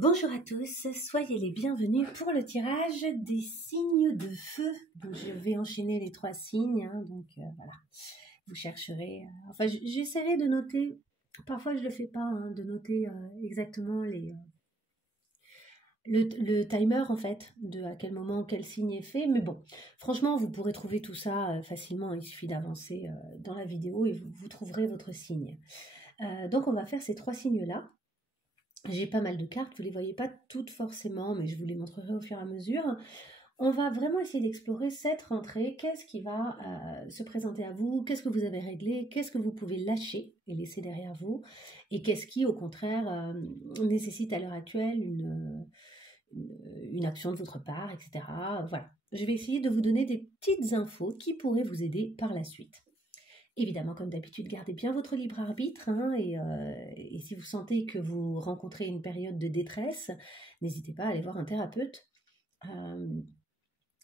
Bonjour à tous, soyez les bienvenus pour le tirage des signes de feu. Donc, je vais enchaîner les 3 signes, voilà, vous chercherez, j'essaierai de noter, parfois je ne le fais pas, de noter exactement le timer en fait, de à quel moment quel signe est fait, mais bon, franchement vous pourrez trouver tout ça facilement, il suffit d'avancer dans la vidéo et vous trouverez votre signe. Donc on va faire ces 3 signes-là. J'ai pas mal de cartes, vous ne les voyez pas toutes forcément, mais je vous les montrerai au fur et à mesure. On va vraiment essayer d'explorer cette rentrée, qu'est-ce qui va se présenter à vous, qu'est-ce que vous avez réglé, qu'est-ce que vous pouvez lâcher et laisser derrière vous, et qu'est-ce qui, au contraire, nécessite à l'heure actuelle une action de votre part, etc. Voilà, je vais essayer de vous donner des petites infos qui pourraient vous aider par la suite. Évidemment, comme d'habitude, gardez bien votre libre arbitre et si vous sentez que vous rencontrez une période de détresse, n'hésitez pas à aller voir un thérapeute.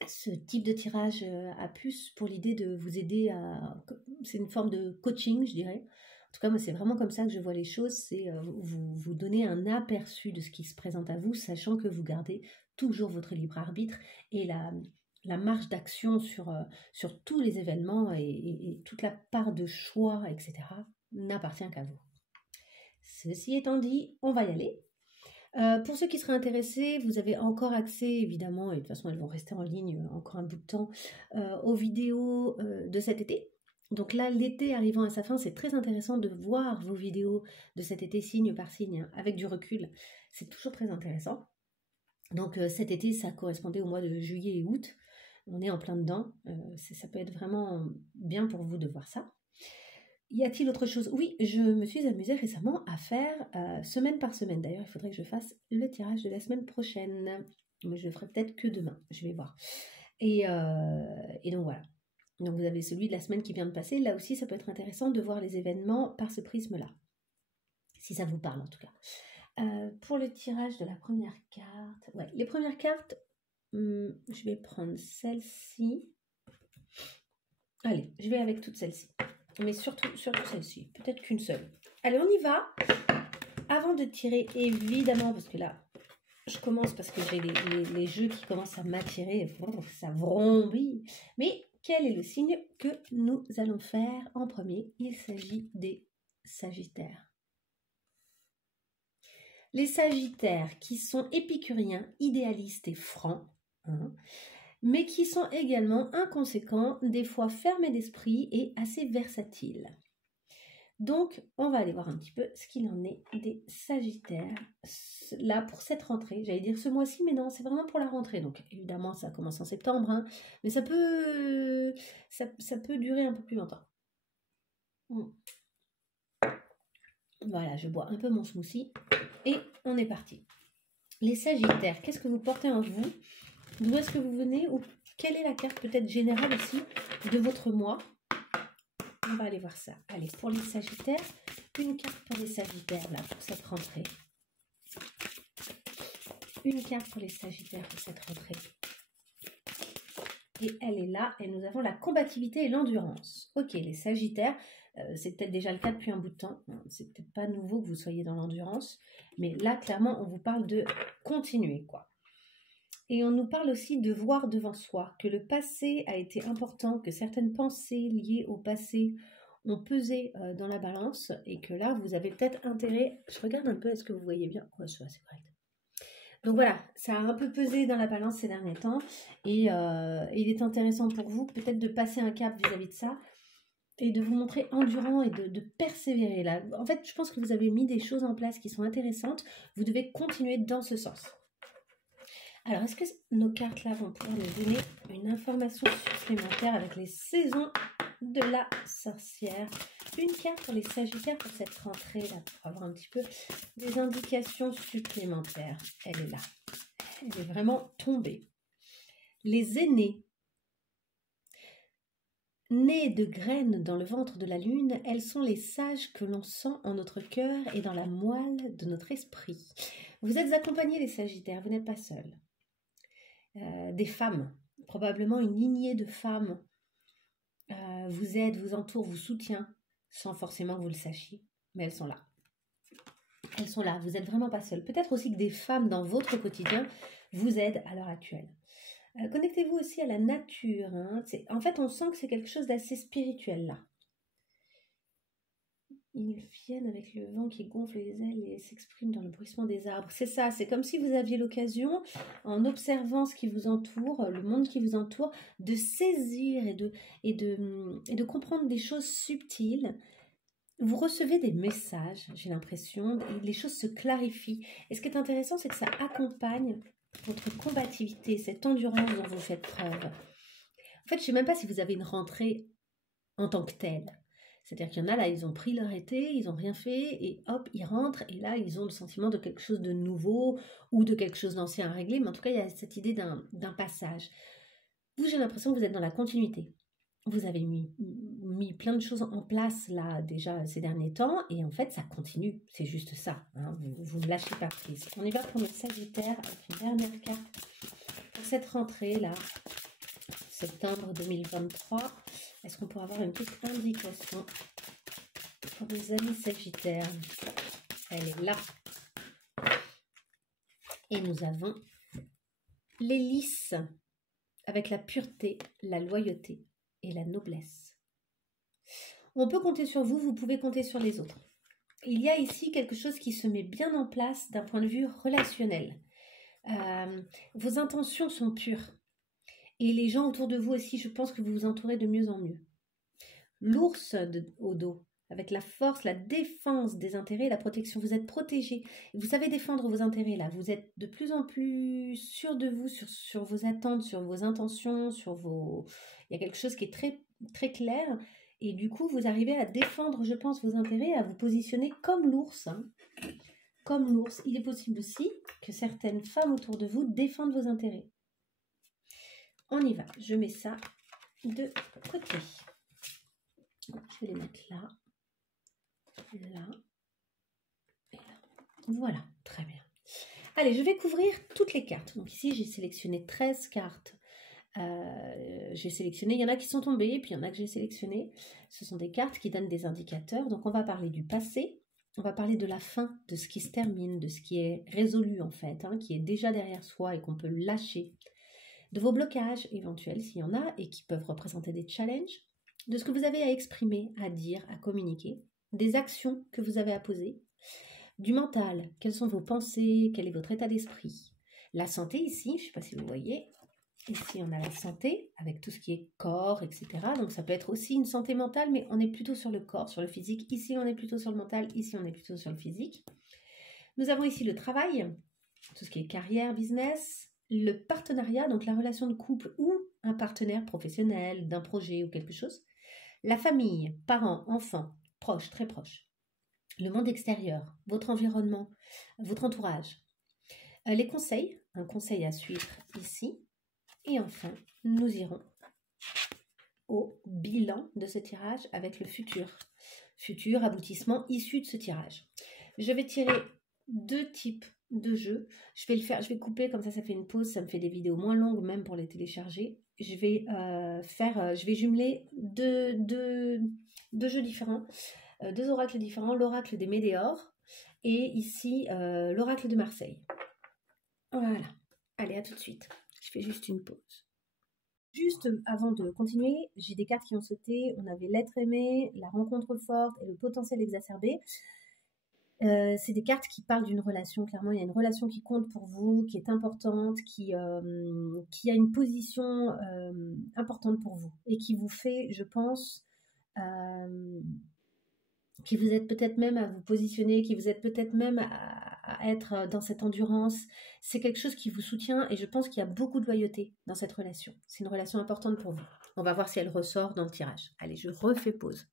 Ce type de tirage a plus pour l'idée de vous aider c'est une forme de coaching, je dirais. En tout cas, moi, c'est vraiment comme ça que je vois les choses, c'est vous donner un aperçu de ce qui se présente à vous, sachant que vous gardez toujours votre libre arbitre et la marge d'action sur tous les événements et toute la part de choix, etc., n'appartient qu'à vous. Ceci étant dit, on va y aller. Pour ceux qui seraient intéressés, vous avez encore accès, évidemment, et de toute façon elles vont rester en ligne encore un bout de temps, aux vidéos de cet été. Donc là, l'été arrivant à sa fin, c'est très intéressant de voir vos vidéos de cet été signe par signe, avec du recul. C'est toujours très intéressant. Donc cet été, ça correspondait au mois de juillet et août. On est en plein dedans, ça peut être vraiment bien pour vous de voir ça. Y a-t-il autre chose? Oui, je me suis amusée récemment à faire semaine par semaine. D'ailleurs, il faudrait que je fasse le tirage de la semaine prochaine. Mais je le ferai peut-être que demain, je vais voir. Et donc voilà. Donc vous avez celui de la semaine qui vient de passer. Là aussi, ça peut être intéressant de voir les événements par ce prisme-là. Si ça vous parle en tout cas. Pour le tirage de la première carte, ouais, les premières cartes, je vais prendre celle-ci. Allez, je vais avec toutes celles-ci. Mais surtout celle-ci, peut-être qu'une seule. Allez, on y va. Avant de tirer, évidemment, parce que là, je commence parce que j'ai les jeux qui commencent à m'attirer, ça vrombit. Mais quel est le signe que nous allons faire en premier? Il s'agit des Sagittaires. Les Sagittaires qui sont épicuriens, idéalistes et francs, mais qui sont également inconséquents, des fois fermés d'esprit et assez versatiles. Donc, on va aller voir un petit peu ce qu'il en est des Sagittaires, là, pour cette rentrée. J'allais dire ce mois-ci, mais non, c'est vraiment pour la rentrée. Donc, évidemment, ça commence en septembre, mais ça peut durer un peu plus longtemps. Voilà, je bois un peu mon smoothie et on est parti. Les Sagittaires, qu'est-ce que vous portez en vous? D'où est-ce que vous venez? Ou quelle est la carte peut-être générale aussi de votre mois? On va aller voir ça. Allez, pour les Sagittaires, une carte pour les Sagittaires, là, pour cette rentrée. Une carte pour les Sagittaires pour cette rentrée. Et elle est là, et nous avons la combativité et l'endurance. Ok, les Sagittaires, c'est peut-être déjà le cas depuis un bout de temps. C'est peut-être pas nouveau que vous soyez dans l'endurance, mais là, clairement, on vous parle de continuer, quoi. Et on nous parle aussi de voir devant soi, que le passé a été important, que certaines pensées liées au passé ont pesé dans la balance, et que là, vous avez peut-être intérêt... Je regarde un peu, est-ce que vous voyez bien? Ouais, c'est correct. Donc voilà, ça a un peu pesé dans la balance ces derniers temps, et il est intéressant pour vous peut-être de passer un cap vis-à-vis de ça, et de vous montrer endurant et de persévérer là. En fait, je pense que vous avez mis des choses en place qui sont intéressantes, vous devez continuer dans ce sens. Alors, est-ce que nos cartes là vont pouvoir nous donner une information supplémentaire avec les saisons de la sorcière? Une carte pour les Sagittaires pour cette rentrée là, pour avoir un petit peu des indications supplémentaires. Elle est là. Elle est vraiment tombée. Les aînés. Nées de graines dans le ventre de la lune, elles sont les sages que l'on sent en notre cœur et dans la moelle de notre esprit. Vous êtes accompagnés les Sagittaires, vous n'êtes pas seuls. Des femmes, probablement une lignée de femmes vous aident, vous entourent, vous soutiennent, sans forcément que vous le sachiez, mais elles sont là. elles sont là, vous n'êtes vraiment pas seul. Peut-être aussi que des femmes dans votre quotidien vous aident à l'heure actuelle. Connectez-vous aussi à la nature. Hein. En fait, on sent que c'est quelque chose d'assez spirituel là. Ils viennent avec le vent qui gonfle les ailes et s'expriment dans le bruissement des arbres. C'est ça, c'est comme si vous aviez l'occasion, en observant ce qui vous entoure, le monde qui vous entoure, de saisir et de comprendre des choses subtiles. Vous recevez des messages, j'ai l'impression, et les choses se clarifient. Et ce qui est intéressant, c'est que ça accompagne votre combativité, cette endurance dont vous faites preuve. En fait, je ne sais même pas si vous avez une rentrée en tant que telle. C'est-à-dire qu'il y en a là, ils ont pris leur été, ils n'ont rien fait, et hop, ils rentrent, et là, ils ont le sentiment de quelque chose de nouveau, ou de quelque chose d'ancien à régler, mais en tout cas, il y a cette idée d'un passage. Vous, j'ai l'impression que vous êtes dans la continuité. Vous avez mis plein de choses en place, là, déjà, ces derniers temps, et en fait, ça continue, c'est juste ça, hein, vous ne lâchez pas prise. On y va pour le Sagittaire, avec une dernière carte, pour cette rentrée-là, septembre 2023. Est-ce qu'on pourrait avoir une petite indication pour nos amis Sagittaires? Elle est là. Et nous avons l'hélice avec la pureté, la loyauté et la noblesse. On peut compter sur vous, vous pouvez compter sur les autres. Il y a ici quelque chose qui se met bien en place d'un point de vue relationnel. Vos intentions sont pures. Et les gens autour de vous aussi, je pense que vous vous entourez de mieux en mieux. L'ours au dos, avec la force, la défense des intérêts et la protection. Vous êtes protégé. Vous savez défendre vos intérêts là. Vous êtes de plus en plus sûr de vous, sur vos attentes, sur vos intentions, Il y a quelque chose qui est très, très clair. Et du coup, vous arrivez à défendre, je pense, vos intérêts, à vous positionner comme l'ours. Hein. Comme l'ours. Il est possible aussi que certaines femmes autour de vous défendent vos intérêts. On y va, je mets ça de côté. Je vais les mettre là, là et là. Voilà, très bien. Allez, je vais couvrir toutes les cartes. Donc ici, j'ai sélectionné 13 cartes. J'ai sélectionné, il y en a qui sont tombées, puis il y en a que j'ai sélectionnées. Ce sont des cartes qui donnent des indicateurs. Donc on va parler du passé, on va parler de la fin, de ce qui se termine, de ce qui est résolu en fait, hein, qui est déjà derrière soi et qu'on peut lâcher. De vos blocages éventuels, s'il y en a, et qui peuvent représenter des challenges, de ce que vous avez à exprimer, à dire, à communiquer, des actions que vous avez à poser, du mental, quelles sont vos pensées, quel est votre état d'esprit. La santé ici, je ne sais pas si vous voyez, ici on a la santé, avec tout ce qui est corps, etc. Donc ça peut être aussi une santé mentale, mais on est plutôt sur le corps, sur le physique. Ici on est plutôt sur le mental, ici on est plutôt sur le physique. Nous avons ici le travail, tout ce qui est carrière, business, le partenariat, donc la relation de couple ou un partenaire professionnel, d'un projet ou quelque chose. La famille, parents, enfants, proches, très proches. Le monde extérieur, votre environnement, votre entourage. Les conseils, un conseil à suivre ici. Et enfin, nous irons au bilan de ce tirage avec le futur aboutissement issu de ce tirage. Je vais tirer 2 types de jeux. Je vais couper, comme ça fait une pause, ça me fait des vidéos moins longues même pour les télécharger. Je vais jumeler deux jeux différents, 2 oracles différents, l'oracle des Médéors et ici l'oracle de Marseille. Voilà, allez, à tout de suite. Je fais juste une pause. Juste avant de continuer, j'ai des cartes qui ont sauté. On avait l'être aimé, la rencontre forte et le potentiel exacerbé. C'est des cartes qui parlent d'une relation. Clairement, il y a une relation qui compte pour vous, qui est importante, qui a une position importante pour vous et qui vous fait, je pense, qui vous aide peut-être même à vous positionner, qui vous aide peut-être même à être dans cette endurance. C'est quelque chose qui vous soutient et je pense qu'il y a beaucoup de loyauté dans cette relation. C'est une relation importante pour vous. On va voir si elle ressort dans le tirage. Allez, je refais pause.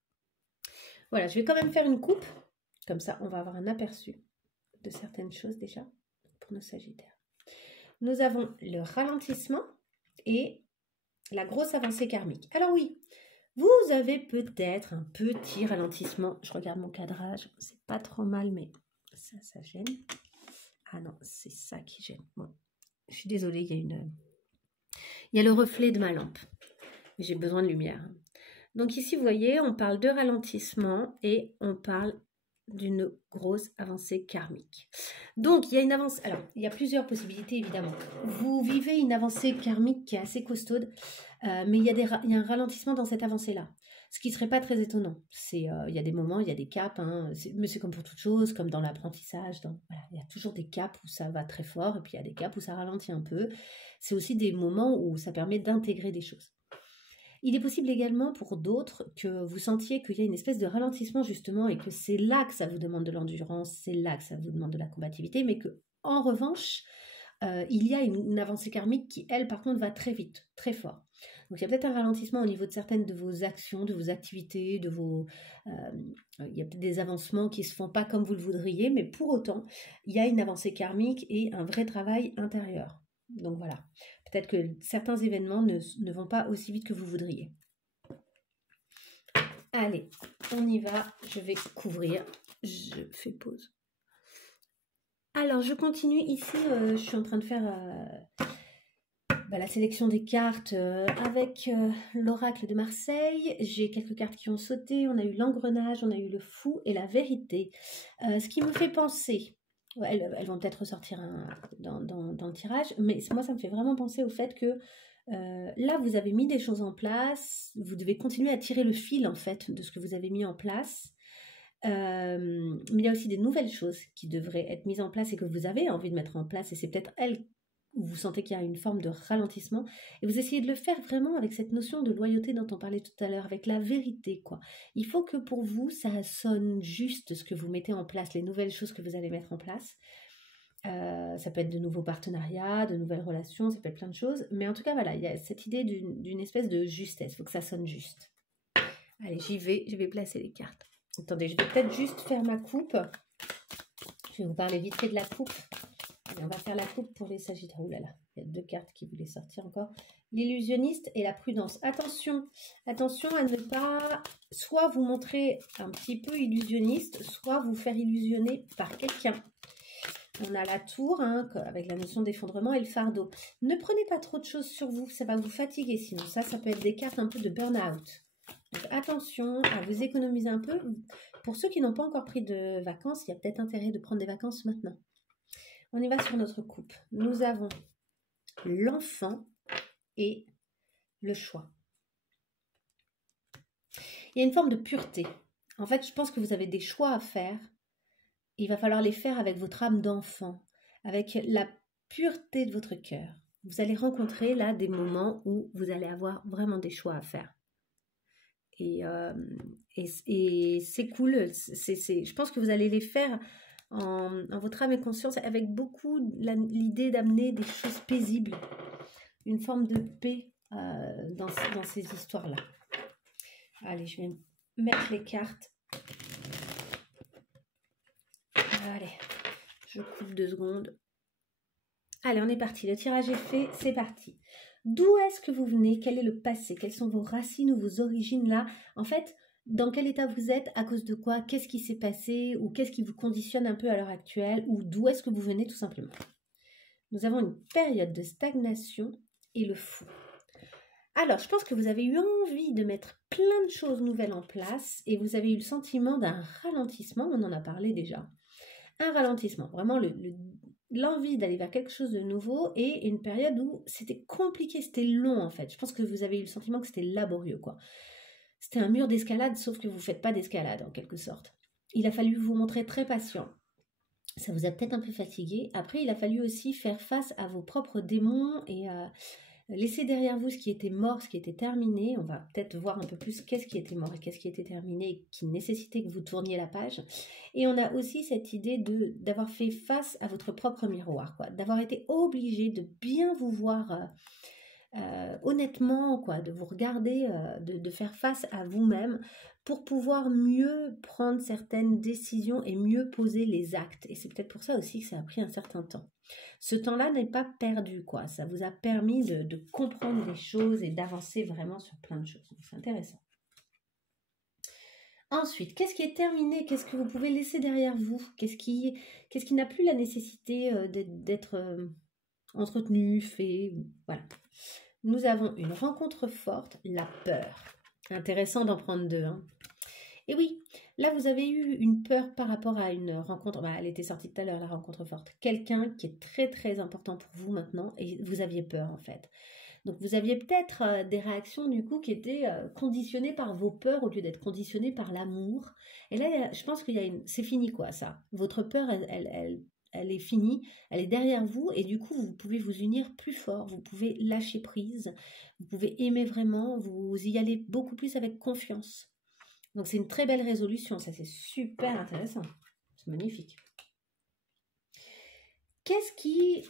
Voilà, je vais quand même faire une coupe. Comme ça, on va avoir un aperçu de certaines choses déjà pour nos Sagittaires. Nous avons le ralentissement et la grosse avancée karmique. Alors oui, vous avez peut-être un petit ralentissement. Je regarde mon cadrage, c'est pas trop mal, mais ça gêne. Ah non, c'est ça qui gêne. Bon, je suis désolée, il y a le reflet de ma lampe. J'ai besoin de lumière. Donc ici, vous voyez, on parle de ralentissement et on parle d'une grosse avancée karmique. Donc, il y a une avancée. Alors, il y a plusieurs possibilités, évidemment. Vous vivez une avancée karmique qui est assez costaude, mais il y a un ralentissement dans cette avancée-là. Ce qui ne serait pas très étonnant. Il y a des moments, il y a des caps, hein, mais c'est comme pour toute chose, comme dans l'apprentissage. Voilà, il y a toujours des caps où ça va très fort, et puis il y a des caps où ça ralentit un peu. C'est aussi des moments où ça permet d'intégrer des choses. Il est possible également pour d'autres que vous sentiez qu'il y a une espèce de ralentissement justement et que c'est là que ça vous demande de l'endurance, c'est là que ça vous demande de la combativité, mais que en revanche, il y a une avancée karmique qui, elle, par contre, va très vite, très fort. Donc il y a peut-être un ralentissement au niveau de certaines de vos actions, de vos activités, il y a peut-être des avancements qui ne se font pas comme vous le voudriez, mais pour autant, il y a une avancée karmique et un vrai travail intérieur. Donc voilà, peut-être que certains événements ne vont pas aussi vite que vous voudriez. Allez, on y va, je vais couvrir, je fais pause. Alors, je continue ici, je suis en train de faire la sélection des cartes avec l'oracle de Marseille. J'ai quelques cartes qui ont sauté, on a eu l'engrenage, on a eu le fou et la vérité. Ce qui me fait penser, elles vont peut-être ressortir dans le tirage, mais moi ça me fait vraiment penser au fait que là vous avez mis des choses en place, vous devez continuer à tirer le fil en fait de ce que vous avez mis en place. Mais il y a aussi des nouvelles choses qui devraient être mises en place et que vous avez envie de mettre en place, et c'est peut-être elles où vous sentez qu'il y a une forme de ralentissement, et vous essayez de le faire vraiment avec cette notion de loyauté dont on parlait tout à l'heure, avec la vérité, quoi. Il faut que pour vous, ça sonne juste ce que vous mettez en place, les nouvelles choses que vous allez mettre en place. Ça peut être de nouveaux partenariats, de nouvelles relations, ça peut être plein de choses, mais en tout cas, voilà, il y a cette idée d'une espèce de justesse, il faut que ça sonne juste. Allez, je vais placer les cartes. Attendez, je vais peut-être juste faire ma coupe. Je vais vous parler vite fait de la coupe. Allez, on va faire la coupe pour les Sagittaires. Ouh là là, il y a 2 cartes qui voulaient sortir encore. L'illusionniste et la prudence. Attention, attention à ne pas soit vous montrer un petit peu illusionniste, soit vous faire illusionner par quelqu'un. On a la tour, hein, avec la notion d'effondrement, et le fardeau. Ne prenez pas trop de choses sur vous, ça va vous fatiguer sinon. Ça peut être des cartes un peu de burn-out. Donc attention à vous économiser un peu. Pour ceux qui n'ont pas encore pris de vacances, il y a peut-être intérêt de prendre des vacances maintenant. On y va sur notre coupe. Nous avons l'enfant et le choix. Il y a une forme de pureté. En fait, je pense que vous avez des choix à faire. Il va falloir les faire avec votre âme d'enfant, avec la pureté de votre cœur. Vous allez rencontrer là des moments où vous allez avoir vraiment des choix à faire. Et c'est cool. Je pense que vous allez les faire en votre âme et conscience, avec beaucoup l'idée d'amener des choses paisibles, une forme de paix dans ces histoires-là. Allez, je vais mettre les cartes. Allez, je coupe 2 secondes. Allez, on est parti. Le tirage est fait, c'est parti. D'où est-ce que vous venez? Quel est le passé? Quelles sont vos racines ou vos origines là? En fait, dans quel état vous êtes? À cause de quoi? Qu'est-ce qui s'est passé? Ou qu'est-ce qui vous conditionne un peu à l'heure actuelle? Ou d'où est-ce que vous venez tout simplement? Nous avons une période de stagnation et le fou. Alors, je pense que vous avez eu envie de mettre plein de choses nouvelles en place et vous avez eu le sentiment d'un ralentissement, on en a parlé déjà. Un ralentissement, vraiment l'envie d'aller vers quelque chose de nouveau, et une période où c'était compliqué, c'était long en fait. Je pense que vous avez eu le sentiment que c'était laborieux, quoi. C'était un mur d'escalade, sauf que vous ne faites pas d'escalade en quelque sorte. Il a fallu vous montrer très patient. Ça vous a peut-être un peu fatigué. Après, il a fallu aussi faire face à vos propres démons et laisser derrière vous ce qui était mort, ce qui était terminé. On va peut-être voir un peu plus qu'est-ce qui était mort et qu'est-ce qui était terminé et qui nécessitait que vous tourniez la page. Et on a aussi cette idée d'avoir fait face à votre propre miroir, quoi, d'avoir été obligé de bien vous voir honnêtement, quoi, de vous regarder, de faire face à vous-même pour pouvoir mieux prendre certaines décisions et mieux poser les actes. Et c'est peut-être pour ça aussi que ça a pris un certain temps. Ce temps-là n'est pas perdu, quoi. Ça vous a permis de comprendre les choses et d'avancer vraiment sur plein de choses. C'est intéressant. Ensuite, qu'est-ce qui est terminé? Qu'est-ce que vous pouvez laisser derrière vous? Qu'est-ce qui n'a plus la nécessité d'être entretenu, fait? Voilà. Nous avons une rencontre forte, la peur. Intéressant d'en prendre 2. Hein. Et oui, là vous avez eu une peur par rapport à une rencontre, elle était sortie tout à l'heure, la rencontre forte. Quelqu'un qui est très très important pour vous maintenant et vous aviez peur en fait. Donc vous aviez peut-être des réactions du coup qui étaient conditionnées par vos peurs au lieu d'être conditionnées par l'amour. Et là, je pense qu'il y a c'est fini quoi ça. Votre peur, elle est finie, elle est derrière vous et du coup vous pouvez vous unir plus fort, vous pouvez lâcher prise, vous pouvez aimer vraiment, vous y allez beaucoup plus avec confiance. Donc c'est une très belle résolution, ça c'est super intéressant, c'est magnifique. Qu'est-ce qui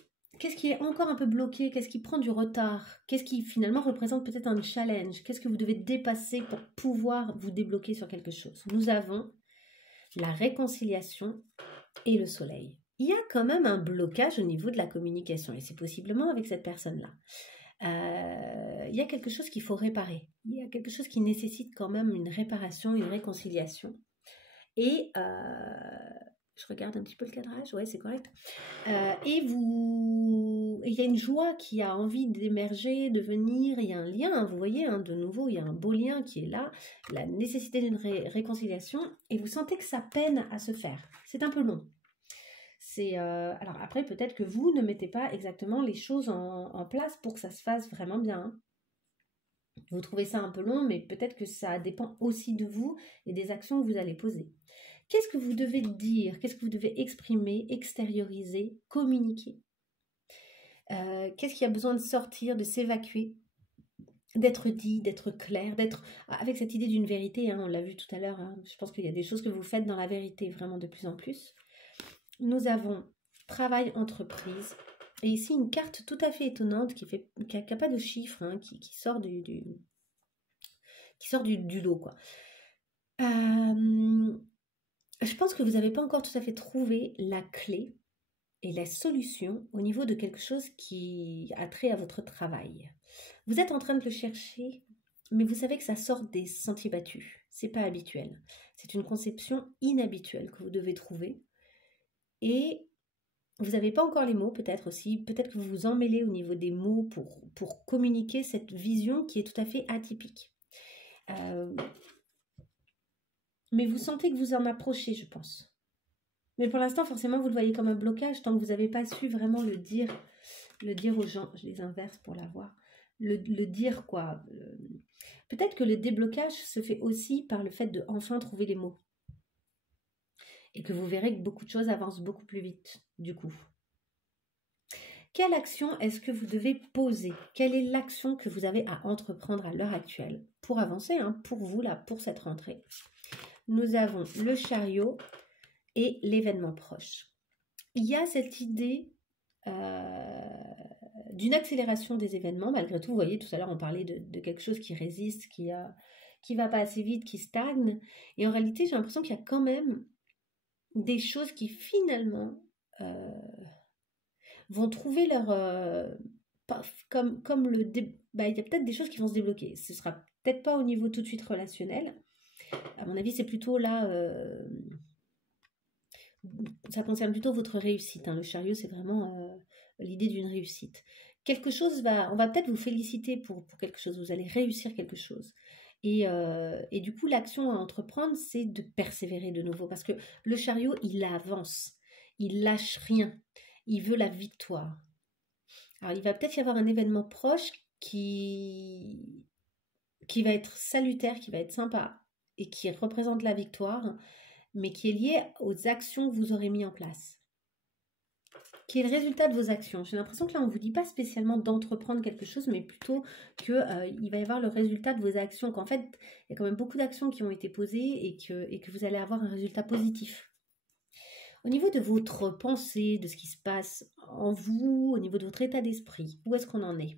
est encore un peu bloqué? Qu'est-ce qui prend du retard? Qu'est-ce qui finalement représente peut-être un challenge? Qu'est-ce que vous devez dépasser pour pouvoir vous débloquer sur quelque chose? Nous avons la réconciliation et le soleil. Il y a quand même un blocage au niveau de la communication et c'est possiblement avec cette personne-là. Il y a quelque chose qu'il faut réparer. Il y a quelque chose qui nécessite quand même une réparation, une réconciliation. Et je regarde un petit peu le cadrage, ouais, c'est correct. Et il y a une joie qui a envie d'émerger, de venir. Il y a un lien, vous voyez, hein, de nouveau, il y a un beau lien qui est là, la nécessité d'une réconciliation. Et vous sentez que ça peine à se faire. C'est un peu long. Alors après, peut-être que vous ne mettez pas exactement les choses en place pour que ça se fasse vraiment bien. Hein. Vous trouvez ça un peu long, mais peut-être que ça dépend aussi de vous et des actions que vous allez poser. Qu'est-ce que vous devez dire? Qu'est-ce que vous devez exprimer, extérioriser, communiquer? Qu'est-ce qui a besoin de sortir, de s'évacuer, d'être dit, d'être clair, d'être avec cette idée d'une vérité, hein, on l'a vu tout à l'heure, hein, je pense qu'il y a des choses que vous faites dans la vérité vraiment de plus en plus. Nous avons travail entreprise, et ici une carte tout à fait étonnante qui n'a pas de chiffres, hein, qui sort du lot, quoi. Je pense que vous n'avez pas encore tout à fait trouvé la clé et la solution au niveau de quelque chose qui a trait à votre travail. Vous êtes en train de le chercher, mais vous savez que ça sort des sentiers battus. C'est pas habituel. C'est une conception inhabituelle que vous devez trouver. Et vous n'avez pas encore les mots, peut-être aussi. Peut-être que vous vous emmêlez au niveau des mots pour communiquer cette vision qui est tout à fait atypique. Mais vous sentez que vous en approchez, je pense. Mais pour l'instant, forcément, vous le voyez comme un blocage tant que vous n'avez pas su vraiment le dire aux gens. Je les inverse pour l'avoir. Le dire, quoi. Peut-être que le déblocage se fait aussi par le fait de enfin trouver les mots. Et que vous verrez que beaucoup de choses avancent beaucoup plus vite, du coup. Quelle action est-ce que vous devez poser? Quelle est l'action que vous avez à entreprendre à l'heure actuelle pour avancer, hein, pour vous, là, pour cette rentrée? Nous avons le chariot et l'événement proche. Il y a cette idée d'une accélération des événements, malgré tout. Vous voyez, tout à l'heure, on parlait de quelque chose qui résiste, qui va pas assez vite, qui stagne. Et en réalité, j'ai l'impression qu'il y a quand même des choses qui, finalement, vont trouver leur... il y a peut-être des choses qui vont se débloquer. Ce sera peut-être pas au niveau tout de suite relationnel. À mon avis, c'est plutôt là... ça concerne plutôt votre réussite. Hein. Le chariot, c'est vraiment l'idée d'une réussite. On va peut-être vous féliciter pour quelque chose. Vous allez réussir quelque chose. Et du coup, l'action à entreprendre, c'est de persévérer de nouveau. Parce que le chariot, il avance. Il lâche rien. Il veut la victoire. Alors, il va peut-être y avoir un événement proche qui va être salutaire, qui va être sympa et qui représente la victoire, mais qui est lié aux actions que vous aurez mis en place. Qui est le résultat de vos actions. J'ai l'impression que là, on ne vous dit pas spécialement d'entreprendre quelque chose, mais plutôt qu'il va y avoir le résultat de vos actions, qu'en fait, il y a quand même beaucoup d'actions qui ont été posées et que vous allez avoir un résultat positif. Au niveau de votre pensée, de ce qui se passe en vous, au niveau de votre état d'esprit, où est-ce qu'on en est?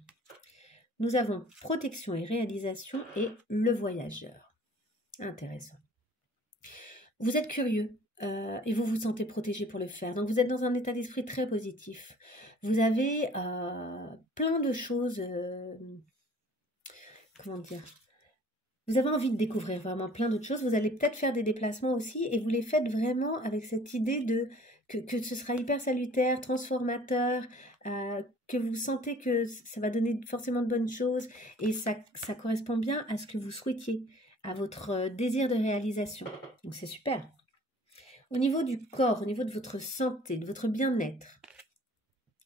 Nous avons protection et réalisation et le voyageur. Intéressant. Vous êtes curieux et vous vous sentez protégé pour le faire. Donc vous êtes dans un état d'esprit très positif. Vous avez plein de choses... comment dire? Vous avez envie de découvrir vraiment plein d'autres choses. Vous allez peut-être faire des déplacements aussi et vous les faites vraiment avec cette idée que ce sera hyper salutaire, transformateur, que vous sentez que ça va donner forcément de bonnes choses et ça correspond bien à ce que vous souhaitiez. à votre désir de réalisation. Donc c'est super. Au niveau du corps, au niveau de votre santé, de votre bien-être,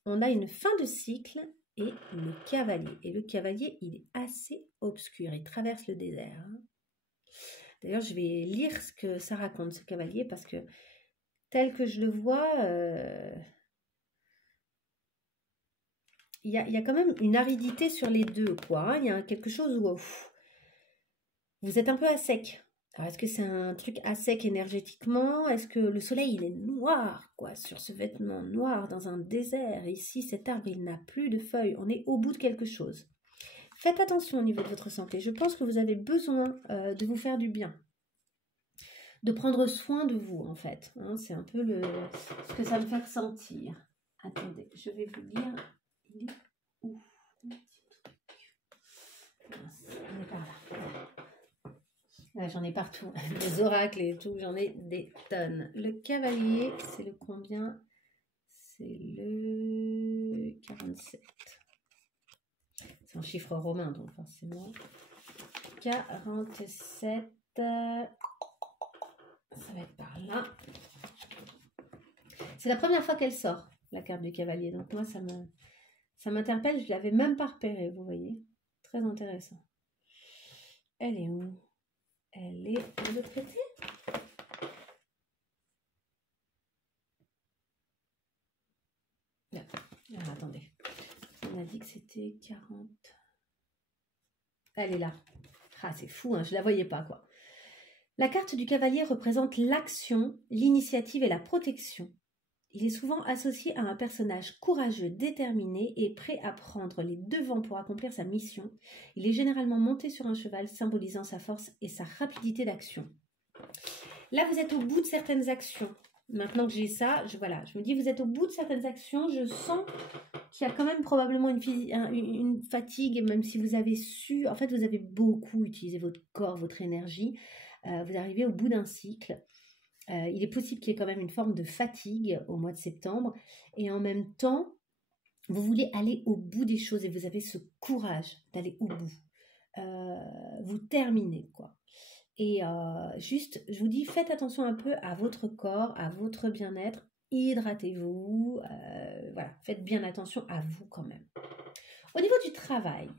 on a une fin de cycle et le cavalier. Et le cavalier, il est assez obscur, il traverse le désert. D'ailleurs, je vais lire ce que ça raconte, ce cavalier, parce que tel que je le vois, il y a quand même une aridité sur les deux, quoi. Hein. Il y a quelque chose où vous êtes un peu à sec. Alors, est-ce que c'est un truc à sec énergétiquement? Est-ce que le soleil, il est noir, quoi, sur ce vêtement noir dans un désert? Ici, cet arbre, il n'a plus de feuilles. On est au bout de quelque chose. Faites attention au niveau de votre santé. Je pense que vous avez besoin de vous faire du bien. De prendre soin de vous, en fait. Hein, c'est un peu ce que ça me fait ressentir. Attendez, je vais vous lire. Il est où? On est par là. Là, j'en ai partout. Les oracles et tout, j'en ai des tonnes. Le cavalier, c'est le combien? C'est le 47. C'est un chiffre romain, donc forcément. 47. Ça va être par là. C'est la première fois qu'elle sort, la carte du cavalier. Donc moi, ça m'interpelle. Je ne l'avais même pas repérée, vous voyez. Très intéressant. Elle est où? Elle est de l'autre côté. Alors, attendez. On a dit que c'était 40. Elle est là. Ah, c'est fou, hein, je ne la voyais pas, quoi. La carte du cavalier représente l'action, l'initiative et la protection. Il est souvent associé à un personnage courageux, déterminé et prêt à prendre les devants pour accomplir sa mission. Il est généralement monté sur un cheval, symbolisant sa force et sa rapidité d'action. Là, vous êtes au bout de certaines actions. Maintenant que j'ai ça, je me dis, vous êtes au bout de certaines actions. Je sens qu'il y a quand même probablement une fatigue, même si vous avez su... En fait, vous avez beaucoup utilisé votre corps, votre énergie. Vous arrivez au bout d'un cycle. Il est possible qu'il y ait quand même une forme de fatigue au mois de septembre. Et en même temps, vous voulez aller au bout des choses et vous avez ce courage d'aller au bout. Vous terminez, quoi. Et juste, je vous dis, faites attention un peu à votre corps, à votre bien-être. Hydratez-vous. Voilà, faites bien attention à vous quand même. Au niveau du travail,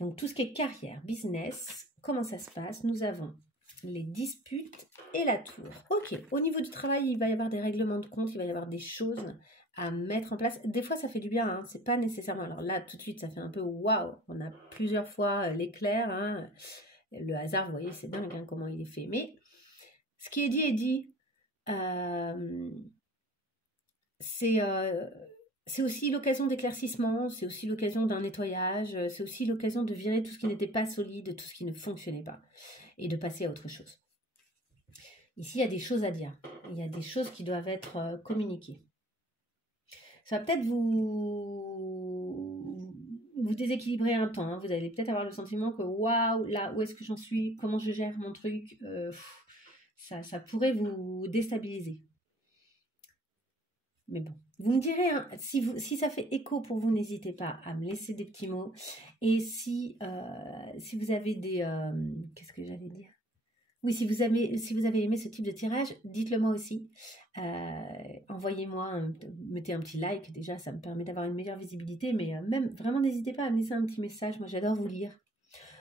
donc tout ce qui est carrière, business, comment ça se passe? Nous avons les disputes et la tour. Ok, au niveau du travail, il va y avoir des règlements de compte, il va y avoir des choses à mettre en place. Des fois, ça fait du bien, hein, c'est pas nécessairement... Alors là, tout de suite, ça fait un peu waouh, on a plusieurs fois l'éclair, hein. Le hasard, vous voyez, c'est dingue hein, comment il est fait. Mais ce qui est dit est dit. C'est aussi l'occasion d'éclaircissement, c'est aussi l'occasion d'un nettoyage, c'est aussi l'occasion de virer tout ce qui n'était pas solide, tout ce qui ne fonctionnait pas, et de passer à autre chose. Ici, il y a des choses à dire, il y a des choses qui doivent être communiquées. Ça va peut-être vous déséquilibrer un temps, hein. Vous allez peut-être avoir le sentiment que waouh, là, où est-ce que j'en suis, comment je gère mon truc, ça pourrait vous déstabiliser. Mais bon, vous me direz, hein, si ça fait écho pour vous, n'hésitez pas à me laisser des petits mots. Et si vous avez des... qu'est-ce que j'allais dire? Oui, si vous avez aimé ce type de tirage, dites-le moi aussi. Envoyez-moi, mettez un petit like, déjà ça me permet d'avoir une meilleure visibilité, mais même vraiment n'hésitez pas à me laisser un petit message, moi j'adore vous lire.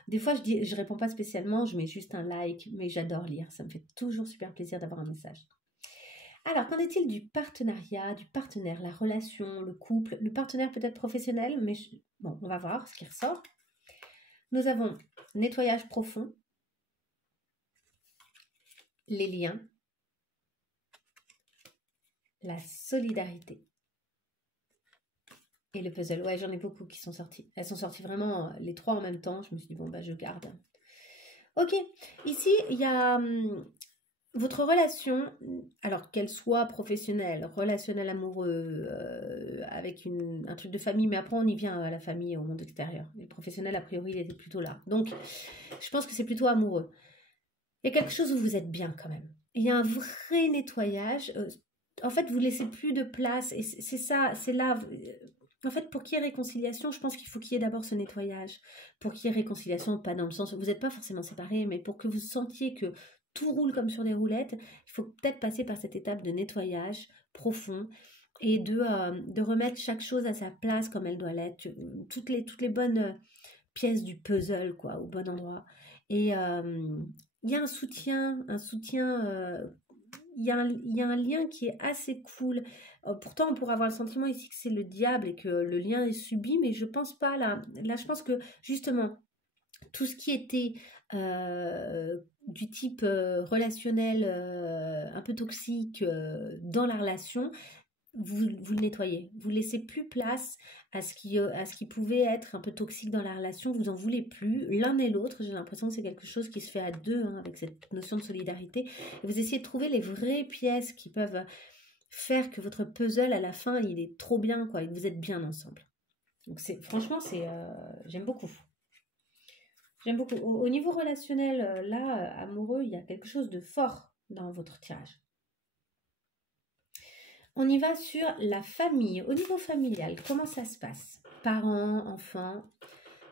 Des fois je réponds pas spécialement, je mets juste un like, mais j'adore lire, ça me fait toujours super plaisir d'avoir un message. Alors, qu'en est-il du partenariat, du partenaire, la relation, le couple, le partenaire peut-être professionnel, mais bon, on va voir ce qui ressort. Nous avons nettoyage profond, les liens, la solidarité et le puzzle. Ouais, j'en ai beaucoup qui sont sortis. Elles sont sorties vraiment les trois en même temps. Je me suis dit, bon, bah, je garde. Ok, ici, il y a... votre relation, alors qu'elle soit professionnelle, relationnelle, amoureux, avec un truc de famille, mais après on y vient à la famille, au monde extérieur. Les professionnels, a priori, il était plutôt là. Donc, je pense que c'est plutôt amoureux. Il y a quelque chose où vous êtes bien quand même. Il y a un vrai nettoyage. En fait, vous laissez plus de place. Et c'est ça, c'est là... En fait, pour qu'il y ait réconciliation, je pense qu'il faut qu'il y ait d'abord ce nettoyage. Pour qu'il y ait réconciliation, pas dans le sens où vous n'êtes pas forcément séparés, mais pour que vous sentiez que tout roule comme sur des roulettes, il faut peut-être passer par cette étape de nettoyage profond et de remettre chaque chose à sa place comme elle doit l'être, toutes les bonnes pièces du puzzle, quoi, au bon endroit. Et il y a un soutien, il y a un lien qui est assez cool. Pourtant, on pourrait avoir le sentiment ici que c'est le diable et que le lien est subi, mais je pense pas là. Là, je pense que justement, tout ce qui était du type relationnel un peu toxique dans la relation, vous le nettoyez. Vous ne laissez plus place à ce qui pouvait être un peu toxique dans la relation. Vous n'en voulez plus, l'un et l'autre. J'ai l'impression que c'est quelque chose qui se fait à deux, hein, avec cette notion de solidarité. Et vous essayez de trouver les vraies pièces qui peuvent faire que votre puzzle, à la fin, il est trop bien, quoi, et que vous êtes bien ensemble. Donc franchement, j'aime beaucoup. J'aime beaucoup. Au niveau relationnel, là, amoureux, il y a quelque chose de fort dans votre tirage. On y va sur la famille. Au niveau familial, comment ça se passe? Parents, enfants.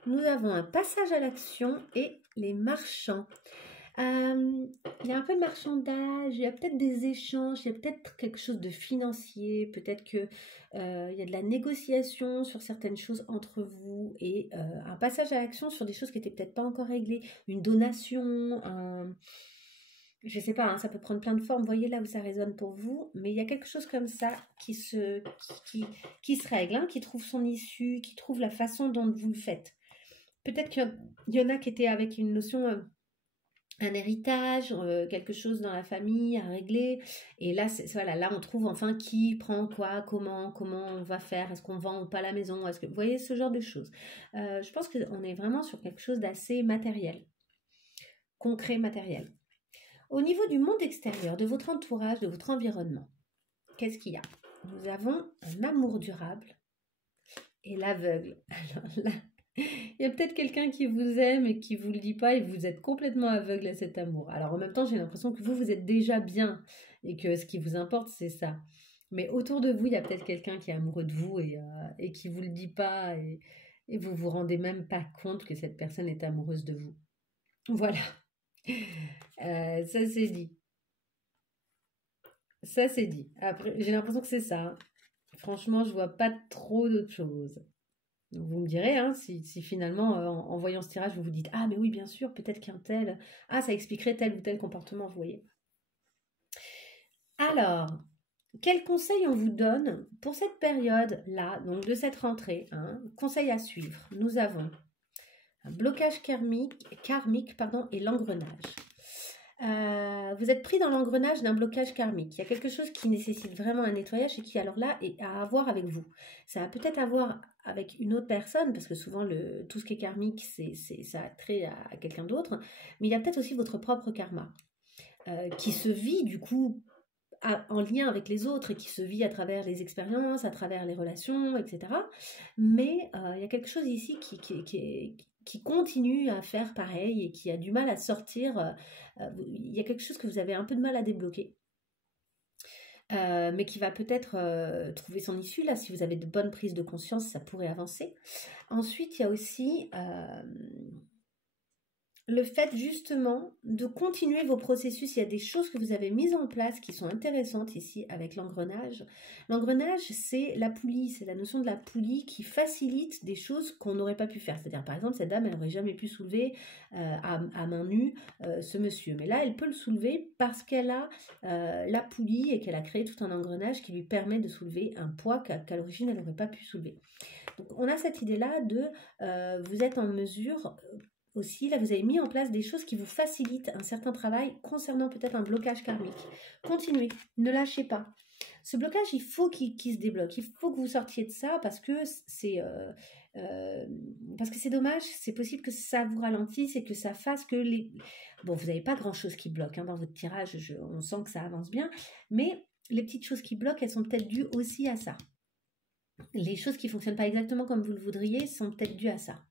Nous avons un passage à l'action et les marchands. Il y a un peu de marchandage, il y a peut-être des échanges, il y a peut-être quelque chose de financier, peut-être qu'il y a de la négociation sur certaines choses entre vous et un passage à l'action sur des choses qui n'étaient peut-être pas encore réglées, une donation, je sais pas, hein, ça peut prendre plein de formes, voyez là où ça résonne pour vous, mais il y a quelque chose comme ça qui se règle, hein, qui trouve son issue, qui trouve la façon dont vous le faites. Peut-être qu'il y en a qui étaient avec une notion, un héritage, quelque chose dans la famille à régler, et là, voilà, là on trouve enfin qui prend quoi, comment on va faire, est-ce qu'on vend ou pas la maison, est-ce que vous voyez ce genre de choses. Je pense qu'on est vraiment sur quelque chose d'assez matériel, concret, matériel. Au niveau du monde extérieur, de votre entourage, de votre environnement, qu'est-ce qu'il y a? Nous avons un amour durable et l'aveugle. Alors là, il y a peut-être quelqu'un qui vous aime et qui ne vous le dit pas et vous êtes complètement aveugle à cet amour. Alors en même temps, j'ai l'impression que vous êtes déjà bien et que ce qui vous importe, c'est ça. Mais autour de vous, il y a peut-être quelqu'un qui est amoureux de vous et qui ne vous le dit pas et vous vous rendez même pas compte que cette personne est amoureuse de vous. Voilà. Ça c'est dit. Ça c'est dit. Après, j'ai l'impression que c'est ça, hein. Franchement, je vois pas trop d'autres choses. Donc, vous me direz, hein, si finalement, en voyant ce tirage, vous vous dites, ah mais oui, bien sûr, peut-être qu'un tel, ah ça expliquerait tel ou tel comportement, vous voyez. Alors, quels conseils on vous donne pour cette période-là, donc de cette rentrée, hein, conseils à suivre? Nous avons un blocage karmique et l'engrenage. Vous êtes pris dans l'engrenage d'un blocage karmique. Il y a quelque chose qui nécessite vraiment un nettoyage et qui alors là est à avoir avec vous. Ça va peut-être avoir avec une autre personne, parce que souvent tout ce qui est karmique, ça a trait à quelqu'un d'autre, mais il y a peut-être aussi votre propre karma qui se vit du coup en lien avec les autres et qui se vit à travers les expériences, à travers les relations, etc. Mais il y a quelque chose ici qui continue à faire pareil et qui a du mal à sortir. Il y a quelque chose que vous avez un peu de mal à débloquer, mais qui va peut-être trouver son issue. Là, si vous avez de bonnes prises de conscience, ça pourrait avancer. Ensuite, il y a aussi le fait justement de continuer vos processus. Il y a des choses que vous avez mises en place qui sont intéressantes ici avec l'engrenage. L'engrenage, c'est la poulie, c'est la notion de la poulie qui facilite des choses qu'on n'aurait pas pu faire. C'est-à-dire, par exemple, cette dame, elle n'aurait jamais pu soulever à main nue ce monsieur. Mais là, elle peut le soulever parce qu'elle a la poulie et qu'elle a créé tout un engrenage qui lui permet de soulever un poids qu'à l'origine, elle n'aurait pas pu soulever. Donc, on a cette idée-là de vous êtes en mesure... Aussi, là, vous avez mis en place des choses qui vous facilitent un certain travail concernant peut-être un blocage karmique. Continuez, ne lâchez pas. Ce blocage, il faut qu'il se débloque. Il faut que vous sortiez de ça parce que c'est dommage. C'est possible que ça vous ralentisse et que ça fasse que les... Bon, vous n'avez pas grand-chose qui bloque hein, dans votre tirage. On sent que ça avance bien. Mais les petites choses qui bloquent, elles sont peut-être dues aussi à ça. Les choses qui ne fonctionnent pas exactement comme vous le voudriez sont peut-être dues à ça.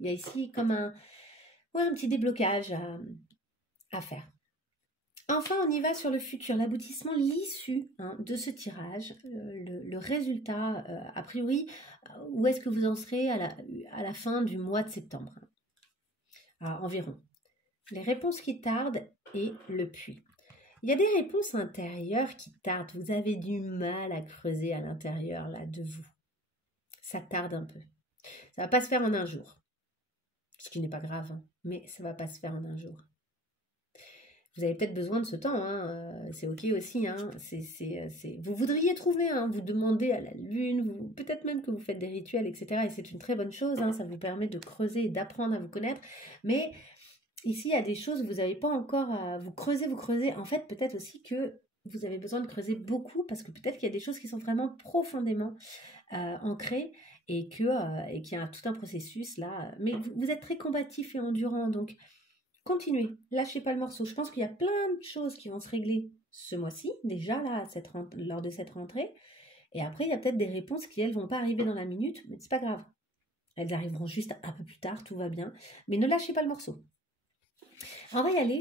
Il y a ici comme un petit déblocage à faire. Enfin, on y va sur le futur, l'aboutissement, l'issue de ce tirage, le résultat, a priori, où est-ce que vous en serez à la fin du mois de septembre, environ. Les réponses qui tardent et le puits. Il y a des réponses intérieures qui tardent. Vous avez du mal à creuser à l'intérieur là de vous. Ça tarde un peu. Ça va pas se faire en un jour. Ce qui n'est pas grave, mais ça va pas se faire en un jour. Vous avez peut-être besoin de ce temps, c'est ok aussi. Vous voudriez trouver, vous demandez à la lune, peut-être même que vous faites des rituels, etc. Et c'est une très bonne chose, ça vous permet de creuser et d'apprendre à vous connaître. Mais ici, il y a des choses où vous n'avez pas encore à vous creuser. En fait, peut-être aussi que vous avez besoin de creuser beaucoup parce que peut-être qu'il y a des choses qui sont vraiment profondément ancrées et qu'il y a tout un processus là. Mais vous êtes très combatif et endurant, donc continuez, lâchez pas le morceau. Je pense qu'il y a plein de choses qui vont se régler ce mois-ci, déjà là, lors de cette rentrée. Et après, il y a peut-être des réponses qui, elles, vont pas arriver dans la minute, mais c'est pas grave. Elles arriveront juste un peu plus tard, tout va bien. Mais ne lâchez pas le morceau. On va y aller,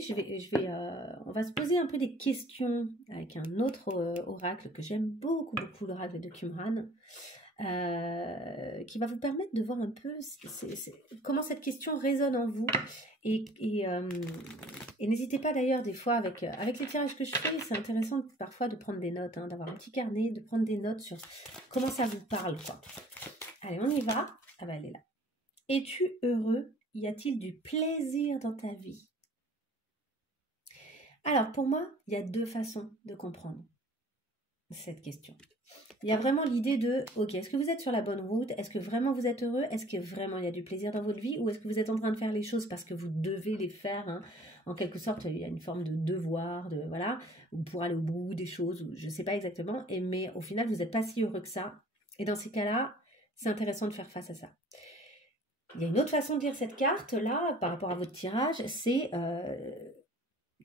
on va se poser un peu des questions avec un autre oracle que j'aime beaucoup, l'oracle de Qumran, qui va vous permettre de voir un peu comment cette question résonne en vous. Et n'hésitez pas d'ailleurs des fois avec les tirages que je fais, c'est intéressant parfois de prendre des notes, d'avoir un petit carnet, de prendre des notes sur comment ça vous parle, quoi. Allez, on y va. Ah bah elle est là. Es-tu heureux? Y a-t-il du plaisir dans ta vie? Alors pour moi, il y a deux façons de comprendre cette question. Il y a vraiment l'idée de, ok, est-ce que vous êtes sur la bonne route? Est-ce que vraiment vous êtes heureux? Est-ce que vraiment il y a du plaisir dans votre vie? Ou est-ce que vous êtes en train de faire les choses parce que vous devez les faire, En quelque sorte, il y a une forme de devoir, ou pour aller au bout des choses, ou je ne sais pas exactement, mais au final, vous n'êtes pas si heureux que ça. Et dans ces cas-là, c'est intéressant de faire face à ça. Il y a une autre façon de lire cette carte-là, par rapport à votre tirage, c'est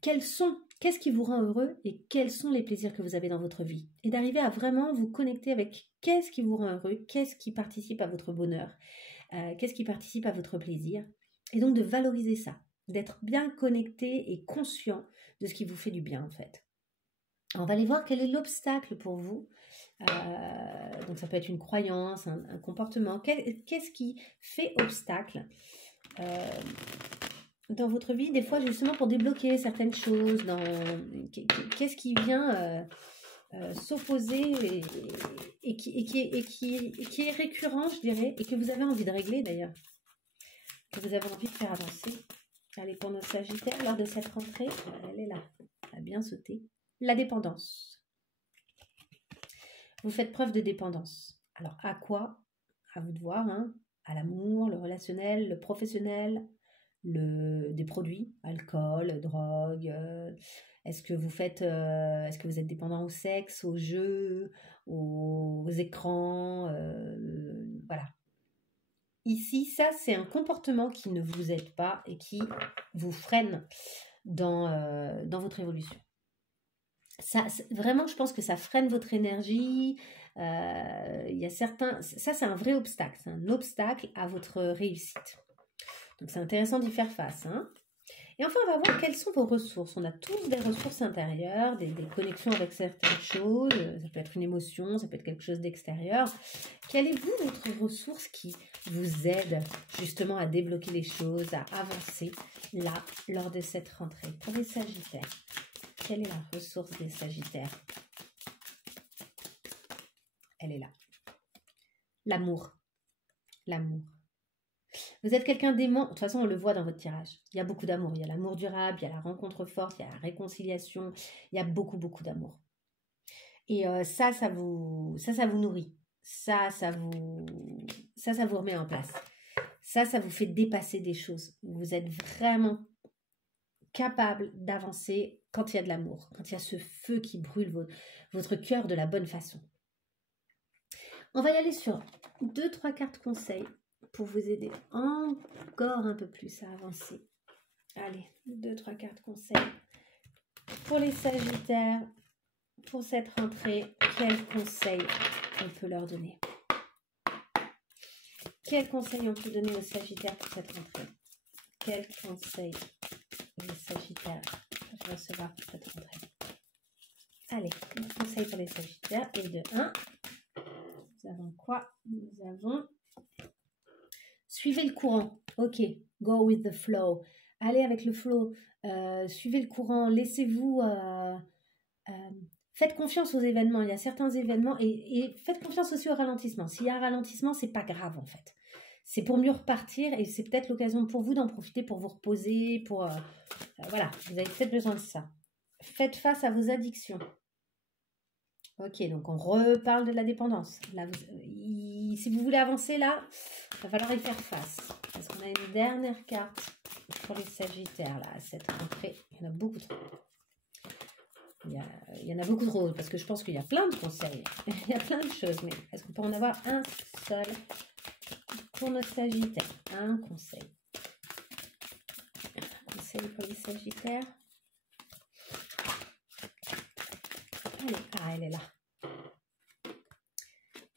qu'est-ce qui vous rend heureux et quels sont les plaisirs que vous avez dans votre vie. Et d'arriver à vraiment vous connecter avec qu'est-ce qui vous rend heureux, qu'est-ce qui participe à votre bonheur, qu'est-ce qui participe à votre plaisir. Et donc de valoriser ça, d'être bien connecté et conscient de ce qui vous fait du bien en fait. On va aller voir quel est l'obstacle pour vous. Donc ça peut être une croyance, un comportement. Qu'est-ce qui fait obstacle dans votre vie, des fois justement pour débloquer certaines choses, qu'est-ce qui vient s'opposer et qui est récurrent, je dirais, et que vous avez envie de régler d'ailleurs, que vous avez envie de faire avancer. Allez, pour nos Sagittaires, lors de cette rentrée, elle est là, elle a bien sauté. La dépendance. Vous faites preuve de dépendance. Alors, à quoi? À vous de voir, à l'amour, le relationnel, le professionnel, des produits, alcool, drogue, est-ce que vous êtes dépendant au sexe, aux jeux, aux écrans, voilà. Ici, ça, c'est un comportement qui ne vous aide pas et qui vous freine dans votre évolution. Ça, vraiment, je pense que ça freine votre énergie. Il y a certains... Ça, c'est un vrai obstacle. C'est un obstacle à votre réussite. Donc, c'est intéressant d'y faire face. Et enfin, on va voir quelles sont vos ressources. On a tous des ressources intérieures, des connexions avec certaines choses. Ça peut être une émotion, ça peut être quelque chose d'extérieur. Quelle est votre ressource qui vous aide justement à débloquer les choses, à avancer là, lors de cette rentrée? Pour les Sagittaires, quelle est la ressource des Sagittaires? Elle est là. L'amour. L'amour. Vous êtes quelqu'un d'aimant. De toute façon, on le voit dans votre tirage. Il y a beaucoup d'amour. Il y a l'amour durable, il y a la rencontre forte, il y a la réconciliation. Il y a beaucoup, beaucoup d'amour. Et ça vous nourrit. Ça vous remet en place. Ça vous fait dépasser des choses. Vous êtes vraiment capable d'avancer quand il y a de l'amour, quand il y a ce feu qui brûle votre cœur de la bonne façon. On va y aller sur 2-3 cartes conseils pour vous aider encore un peu plus à avancer. Allez, 2-3 cartes conseils. Pour les Sagittaires, pour cette rentrée, quels conseils on peut leur donner? Quels conseils on peut donner aux Sagittaires pour cette rentrée? Quels conseils les Sagittaires recevoir pour cette rentrée? Allez, conseil pour les Sagittaires. Et de 1, nous avons quoi? Nous avons... Suivez le courant. Ok, go with the flow. Allez avec le flow. Suivez le courant. Laissez-vous... faites confiance aux événements. Il y a certains événements et faites confiance aussi au ralentissement. S'il y a un ralentissement, c'est pas grave en fait. C'est pour mieux repartir et c'est peut-être l'occasion pour vous d'en profiter pour vous reposer, pour... voilà, vous avez peut-être besoin de ça. Faites face à vos addictions. Ok, donc on reparle de la dépendance. Là, si vous voulez avancer là, il va falloir y faire face. Parce qu'on a une dernière carte pour les Sagittaires là, à cette rentrée. Il y en a beaucoup trop. Il y en a beaucoup trop, parce que je pense qu'il y a plein de conseils. Il y a plein de choses, mais est-ce qu'on peut en avoir un seul pour nos Sagittaires? Un conseil. Un conseil pour les Sagittaires. Allez, elle est là.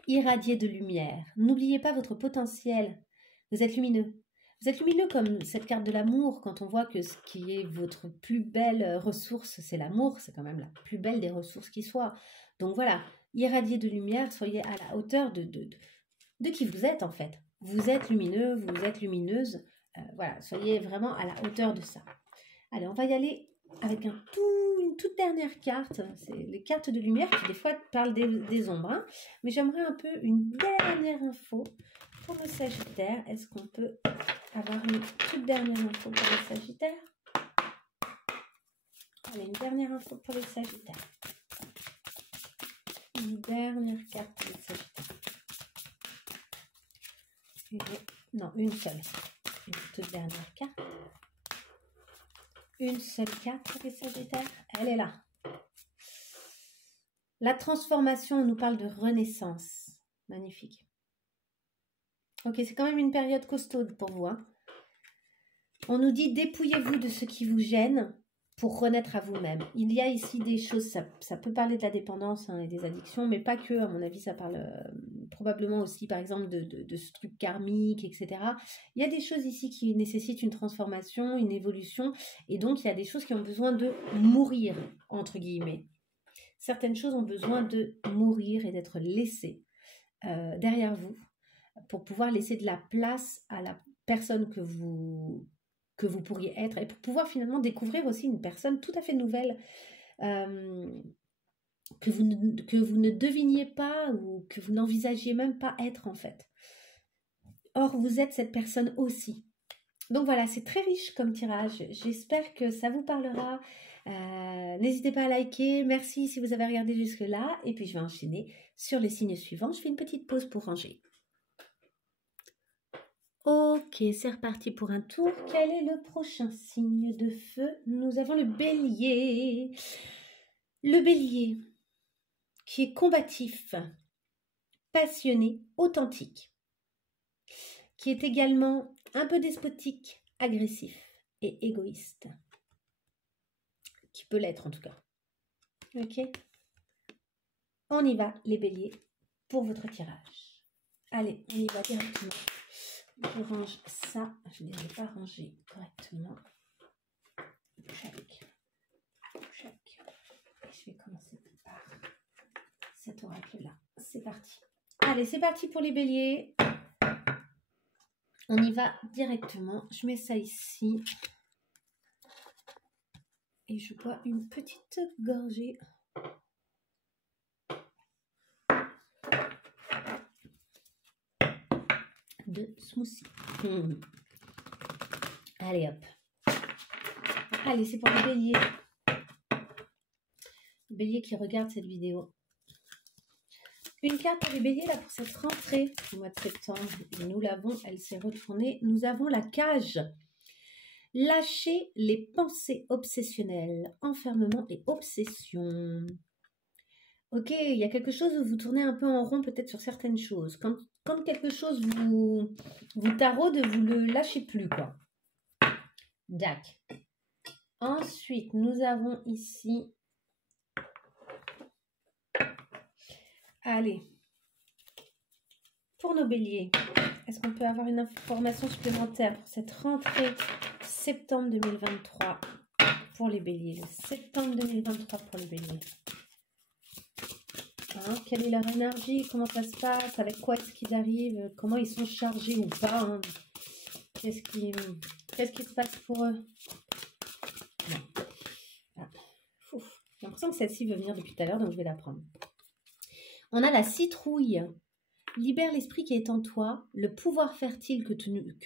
Irradier de lumière. N'oubliez pas votre potentiel. Vous êtes lumineux. Vous êtes lumineux comme cette carte de l'amour, quand on voit que ce qui est votre plus belle ressource, c'est l'amour. C'est quand même la plus belle des ressources qui soit. Donc voilà, irradier de lumière, soyez à la hauteur de qui vous êtes en fait. Vous êtes lumineux, vous êtes lumineuse. Voilà, soyez vraiment à la hauteur de ça. Allez, on va y aller avec une toute dernière carte. C'est les cartes de lumière qui des fois parlent des ombres. Hein. Mais j'aimerais un peu une dernière info pour le Sagittaire. Est-ce qu'on peut avoir une toute dernière info pour les Sagittaires? Allez, une dernière info pour les Sagittaires. Une dernière carte pour les Sagittaires. Non, une seule. Une toute dernière carte. Une seule carte pour les Sagittaires. Elle est là. La transformation, on nous parle de renaissance. Magnifique. Ok, c'est quand même une période costaude pour vous. Hein. On nous dit dépouillez-vous de ce qui vous gêne pour renaître à vous-même. Il y a ici des choses, ça peut parler de la dépendance et des addictions, mais pas que, à mon avis, ça parle probablement aussi, par exemple, de ce truc karmique, etc. Il y a des choses ici qui nécessitent une transformation, une évolution, et donc il y a des choses qui ont besoin de mourir, entre guillemets. Certaines choses ont besoin de mourir et d'être laissées derrière vous pour pouvoir laisser de la place à la personne que vous pourriez être et pour pouvoir finalement découvrir aussi une personne tout à fait nouvelle que vous ne deviniez pas ou que vous n'envisagiez même pas être en fait. Or, vous êtes cette personne aussi. Donc voilà, c'est très riche comme tirage. J'espère que ça vous parlera. N'hésitez pas à liker. Merci si vous avez regardé jusque-là. Et puis, je vais enchaîner sur les signes suivants. Je fais une petite pause pour ranger. Ok, c'est reparti pour un tour. Quel est le prochain signe de feu? Nous avons le bélier. Le bélier, qui est combatif, passionné, authentique, qui est également un peu despotique, agressif et égoïste. Qui peut l'être en tout cas. Ok? On y va, les béliers, pour votre tirage. Allez, on y va directement. Je range ça, je ne l'ai pas rangé correctement. Check. Et je vais commencer par cet oracle-là. C'est parti. Allez, c'est parti pour les béliers. On y va directement. Je mets ça ici. Et je bois une petite gorgée. De smoothie. Allez hop. Allez, c'est pour les béliers. Les béliers qui regardent cette vidéo. Une carte pour les béliers là pour cette rentrée du mois de septembre. Et nous l'avons, elle s'est retournée. Nous avons la cage. Lâchez les pensées obsessionnelles, enfermement et obsession. Ok, il y a quelque chose où vous tournez un peu en rond peut-être sur certaines choses. Quand quelque chose vous taraude, vous ne le lâchez plus, quoi. Dac. Ensuite, nous avons ici... Allez. Pour nos béliers, est-ce qu'on peut avoir une information supplémentaire pour cette rentrée septembre 2023 pour pour les béliers, le septembre 2023 pour les béliers. Hein, quelle est leur énergie? Comment ça se passe? Avec quoi est-ce qu'ils arrivent? Comment ils sont chargés ou pas, hein? Qu'est-ce qui se passe pour eux? Ah. J'ai l'impression que celle-ci veut venir depuis tout à l'heure, donc je vais la prendre. On a la citrouille. Libère l'esprit qui est en toi, le pouvoir fertile que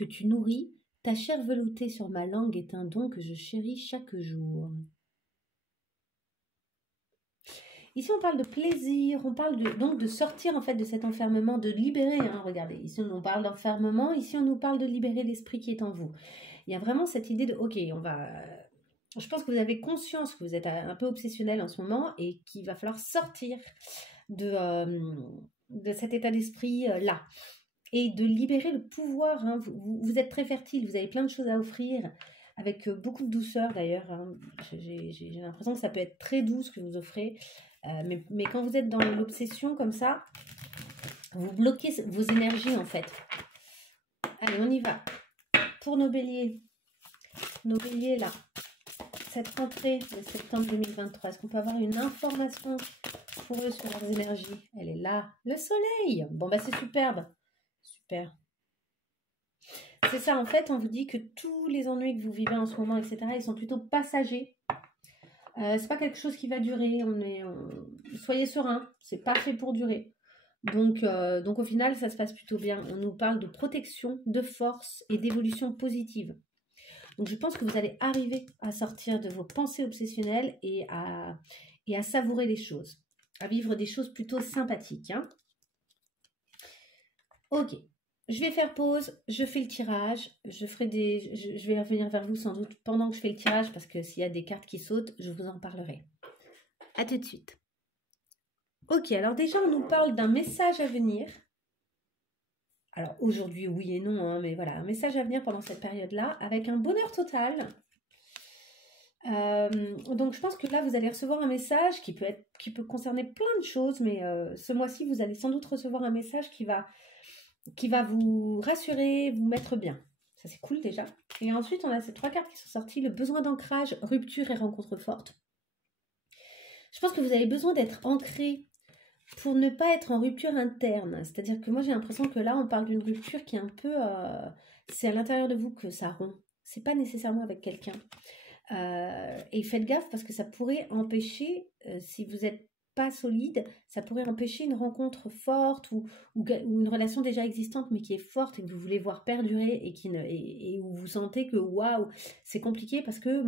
tu nourris. Ta chair veloutée sur ma langue est un don que je chéris chaque jour. Ici, on parle de plaisir, on parle donc de sortir en fait de cet enfermement, de libérer. Hein, regardez, ici, on parle d'enfermement, ici, on nous parle de libérer l'esprit qui est en vous. Il y a vraiment cette idée de, ok, on va... Je pense que vous avez conscience que vous êtes un peu obsessionnel en ce moment et qu'il va falloir sortir de cet état d'esprit-là. Et de libérer le pouvoir. Hein. Vous êtes très fertile, vous avez plein de choses à offrir, avec beaucoup de douceur d'ailleurs. Hein. J'ai l'impression que ça peut être très doux ce que vous offrez. Mais quand vous êtes dans l'obsession comme ça, vous bloquez vos énergies en fait. Allez, on y va. Pour nos béliers là, cette rentrée de septembre 2023, est-ce qu'on peut avoir une information pour eux sur leurs énergies? Elle est là, le soleil. Bon bah c'est superbe. Super. C'est ça, en fait, on vous dit que tous les ennuis que vous vivez en ce moment, etc., ils sont plutôt passagers. C'est pas quelque chose qui va durer. Soyez serein, c'est pas fait pour durer. Donc au final, ça se passe plutôt bien. On nous parle de protection, de force et d'évolution positive. Donc je pense que vous allez arriver à sortir de vos pensées obsessionnelles et à savourer les choses, à vivre des choses plutôt sympathiques. Hein. Ok. Je vais faire pause, je fais le tirage, je vais revenir vers vous sans doute pendant que je fais le tirage parce que s'il y a des cartes qui sautent, je vous en parlerai. A tout de suite. Ok, alors déjà on nous parle d'un message à venir. Alors aujourd'hui oui et non, hein, mais voilà, un message à venir pendant cette période-là avec un bonheur total. Donc je pense que là vous allez recevoir un message qui peut concerner plein de choses, mais ce mois-ci vous allez sans doute recevoir un message qui va vous rassurer, vous mettre bien. Ça, c'est cool déjà. Et ensuite, on a ces 3 cartes qui sont sorties. Le besoin d'ancrage, rupture et rencontre forte. Je pense que vous avez besoin d'être ancré pour ne pas être en rupture interne. C'est-à-dire que moi, j'ai l'impression que là, on parle d'une rupture qui est un peu... c'est à l'intérieur de vous que ça rompt. C'est pas nécessairement avec quelqu'un. Et faites gaffe parce que ça pourrait empêcher, si vous êtes pas solide, ça pourrait empêcher une rencontre forte ou une relation déjà existante mais qui est forte et que vous voulez voir perdurer et où vous sentez que waouh, c'est compliqué parce que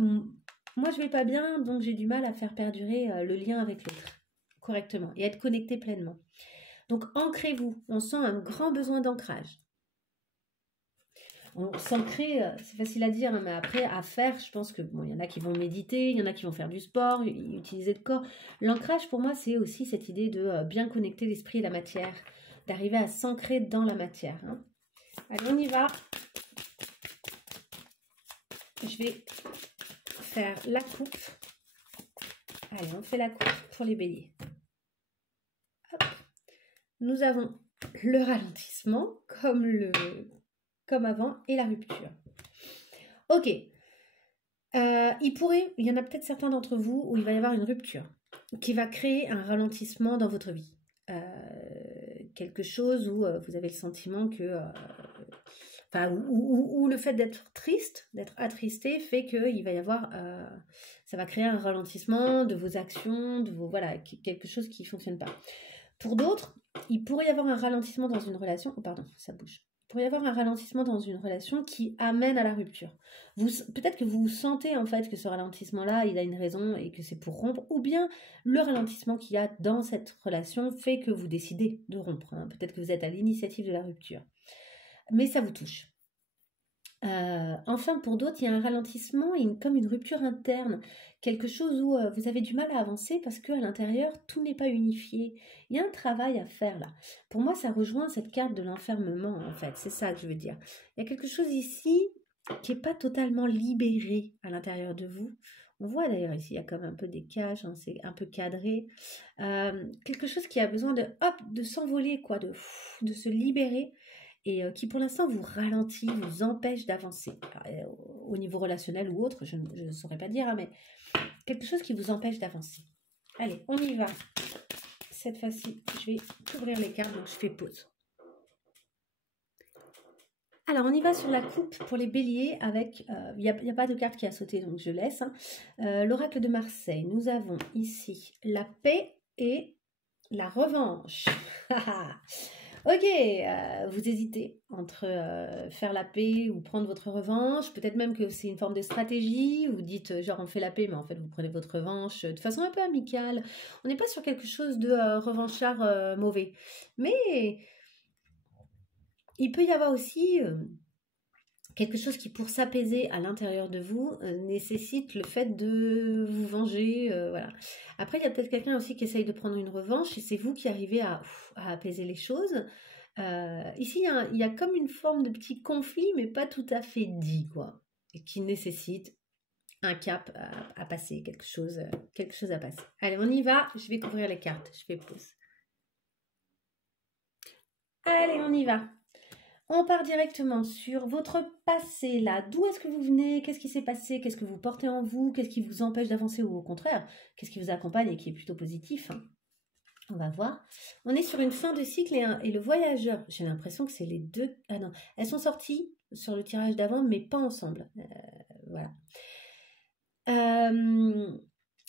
moi je vais pas bien donc j'ai du mal à faire perdurer le lien avec l'autre correctement et être connecté pleinement. Donc ancrez-vous, on sent un grand besoin d'ancrage. S'ancrer, c'est facile à dire, hein, mais après, à faire, je pense que bon, y en a qui vont méditer, il y en a qui vont faire du sport, utiliser le corps. L'ancrage, pour moi, c'est aussi cette idée de bien connecter l'esprit et la matière, d'arriver à s'ancrer dans la matière. Hein. Allez, on y va. Je vais faire la coupe. Allez, on fait la coupe pour les béliers. Hop. Nous avons le ralentissement, comme avant, et la rupture. Ok. Il y en a peut-être certains d'entre vous où il va y avoir une rupture qui va créer un ralentissement dans votre vie. Quelque chose où vous avez le sentiment que... où le fait d'être triste, d'être attristé, fait qu'il va y avoir... ça va créer un ralentissement de vos actions, voilà, quelque chose qui ne fonctionne pas. Pour d'autres, il pourrait y avoir un ralentissement dans une relation... Oh pardon, ça bouge. Il pourrait y avoir un ralentissement dans une relation qui amène à la rupture. Peut-être que vous sentez en fait que ce ralentissement-là, il a une raison et que c'est pour rompre, ou bien le ralentissement qu'il y a dans cette relation fait que vous décidez de rompre. Hein. Peut-être que vous êtes à l'initiative de la rupture. Mais ça vous touche. Enfin, pour d'autres, il y a un ralentissement, comme une rupture interne, quelque chose où vous avez du mal à avancer parce qu'à l'intérieur, tout n'est pas unifié. Il y a un travail à faire là. Pour moi, ça rejoint cette carte de l'enfermement, en fait. C'est ça que je veux dire. Il y a quelque chose ici qui n'est pas totalement libéré à l'intérieur de vous. On voit d'ailleurs ici, il y a comme un peu des cages, hein, c'est un peu cadré. Quelque chose qui a besoin de s'envoler, quoi, de se libérer. et qui pour l'instant vous ralentit, vous empêche d'avancer. Au niveau relationnel ou autre, je ne saurais pas dire, hein, mais quelque chose qui vous empêche d'avancer. Allez, on y va. Cette fois-ci, je vais ouvrir les cartes, donc je fais pause. Alors, on y va sur la coupe pour les béliers avec... Il n'y a pas de carte qui a sauté, donc je laisse. Hein. L'oracle de Marseille. Nous avons ici la paix et la revanche. Ok, vous hésitez entre faire la paix ou prendre votre revanche. Peut-être même que c'est une forme de stratégie. Vous dites, genre, on fait la paix, mais en fait, vous prenez votre revanche de façon un peu amicale. On n'est pas sur quelque chose de revanchard mauvais. Mais... il peut y avoir aussi quelque chose qui, pour s'apaiser à l'intérieur de vous, nécessite le fait de vous venger. Voilà. Après, il y a peut-être quelqu'un aussi qui essaye de prendre une revanche et c'est vous qui arrivez à apaiser les choses. Ici, il y a comme une forme de petit conflit, mais pas tout à fait dit, quoi. Et qui nécessite un cap à passer, quelque chose à passer. Allez, on y va. Je vais couvrir les cartes. Je fais pause. Allez, on y va. On part directement sur votre passé, là. D'où est-ce que vous venez? Qu'est-ce qui s'est passé? Qu'est-ce que vous portez en vous? Qu'est-ce qui vous empêche d'avancer ou au contraire? Qu'est-ce qui vous accompagne et qui est plutôt positif, hein? On va voir. On est sur une fin de cycle et le voyageur. J'ai l'impression que c'est les deux... Ah non, elles sont sorties sur le tirage d'avant, mais pas ensemble. Voilà.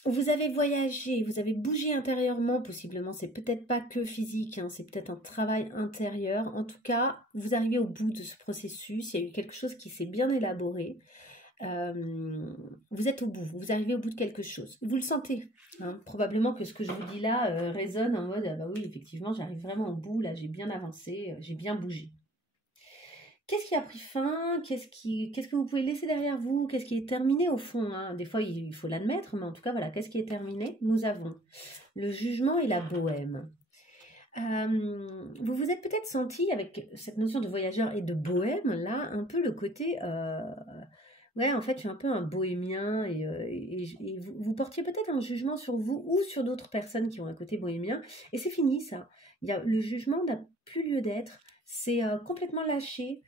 Vous avez voyagé, vous avez bougé intérieurement, possiblement, c'est peut-être pas que physique, hein, c'est peut-être un travail intérieur. En tout cas, vous arrivez au bout de ce processus, il y a eu quelque chose qui s'est bien élaboré. Vous êtes au bout, vous arrivez au bout de quelque chose. Vous le sentez, hein, probablement que ce que je vous dis là résonne en mode, ah bah oui, effectivement, j'arrive vraiment au bout, là j'ai bien avancé, j'ai bien bougé. Qu'est-ce qui a pris fin? Qu'est-ce que vous pouvez laisser derrière vous? Qu'est-ce qui est terminé au fond, hein? Des fois, il faut l'admettre, mais en tout cas, voilà, qu'est-ce qui est terminé? Nous avons le jugement et la bohème. Vous vous êtes peut-être senti, avec cette notion de voyageur et de bohème, là, un peu le côté... ouais, en fait, je suis un peu un bohémien et vous portiez peut-être un jugement sur vous ou sur d'autres personnes qui ont un côté bohémien. Et c'est fini, ça. Le jugement n'a plus lieu d'être. C'est complètement lâché.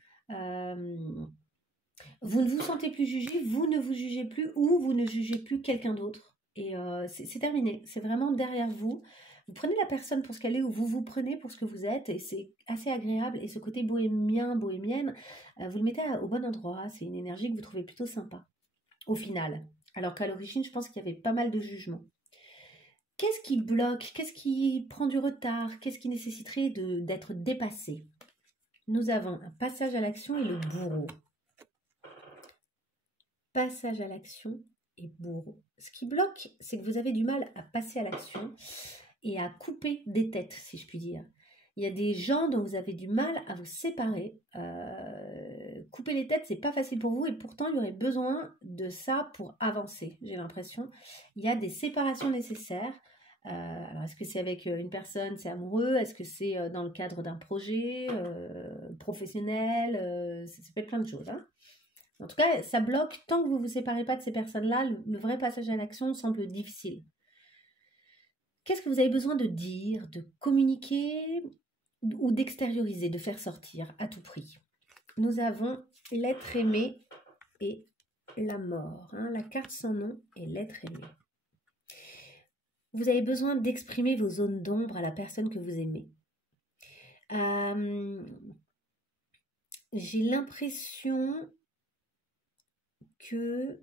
Vous ne vous sentez plus jugé, vous ne vous jugez plus ou vous ne jugez plus quelqu'un d'autre. Et c'est terminé, c'est vraiment derrière vous. Vous prenez la personne pour ce qu'elle est ou vous vous prenez pour ce que vous êtes et c'est assez agréable. Et ce côté bohémien, bohémienne, vous le mettez au bon endroit. C'est une énergie que vous trouvez plutôt sympa au final. Alors qu'à l'origine, je pense qu'il y avait pas mal de jugements. Qu'est-ce qui bloque? Qu'est-ce qui prend du retard? Qu'est-ce qui nécessiterait d'être dépassé? Nous avons un passage à l'action et le bourreau. Passage à l'action et bourreau. Ce qui bloque, c'est que vous avez du mal à passer à l'action et à couper des têtes, si je puis dire. Il y a des gens dont vous avez du mal à vous séparer. Couper les têtes, c'est pas facile pour vous et pourtant il y aurait besoin de ça pour avancer, j'ai l'impression. Il y a des séparations nécessaires. Alors, est-ce que c'est avec une personne, c'est amoureux? Est-ce que c'est dans le cadre d'un projet professionnel? Ça peut être plein de choses, hein. En tout cas, ça bloque tant que vous ne vous séparez pas de ces personnes-là. Le vrai passage à l'action semble difficile. Qu'est-ce que vous avez besoin de dire, de communiquer ou d'extérioriser, de faire sortir à tout prix? Nous avons l'être aimé et la mort. Hein, la carte sans nom et l'être aimé. Vous avez besoin d'exprimer vos zones d'ombre à la personne que vous aimez. J'ai l'impression que...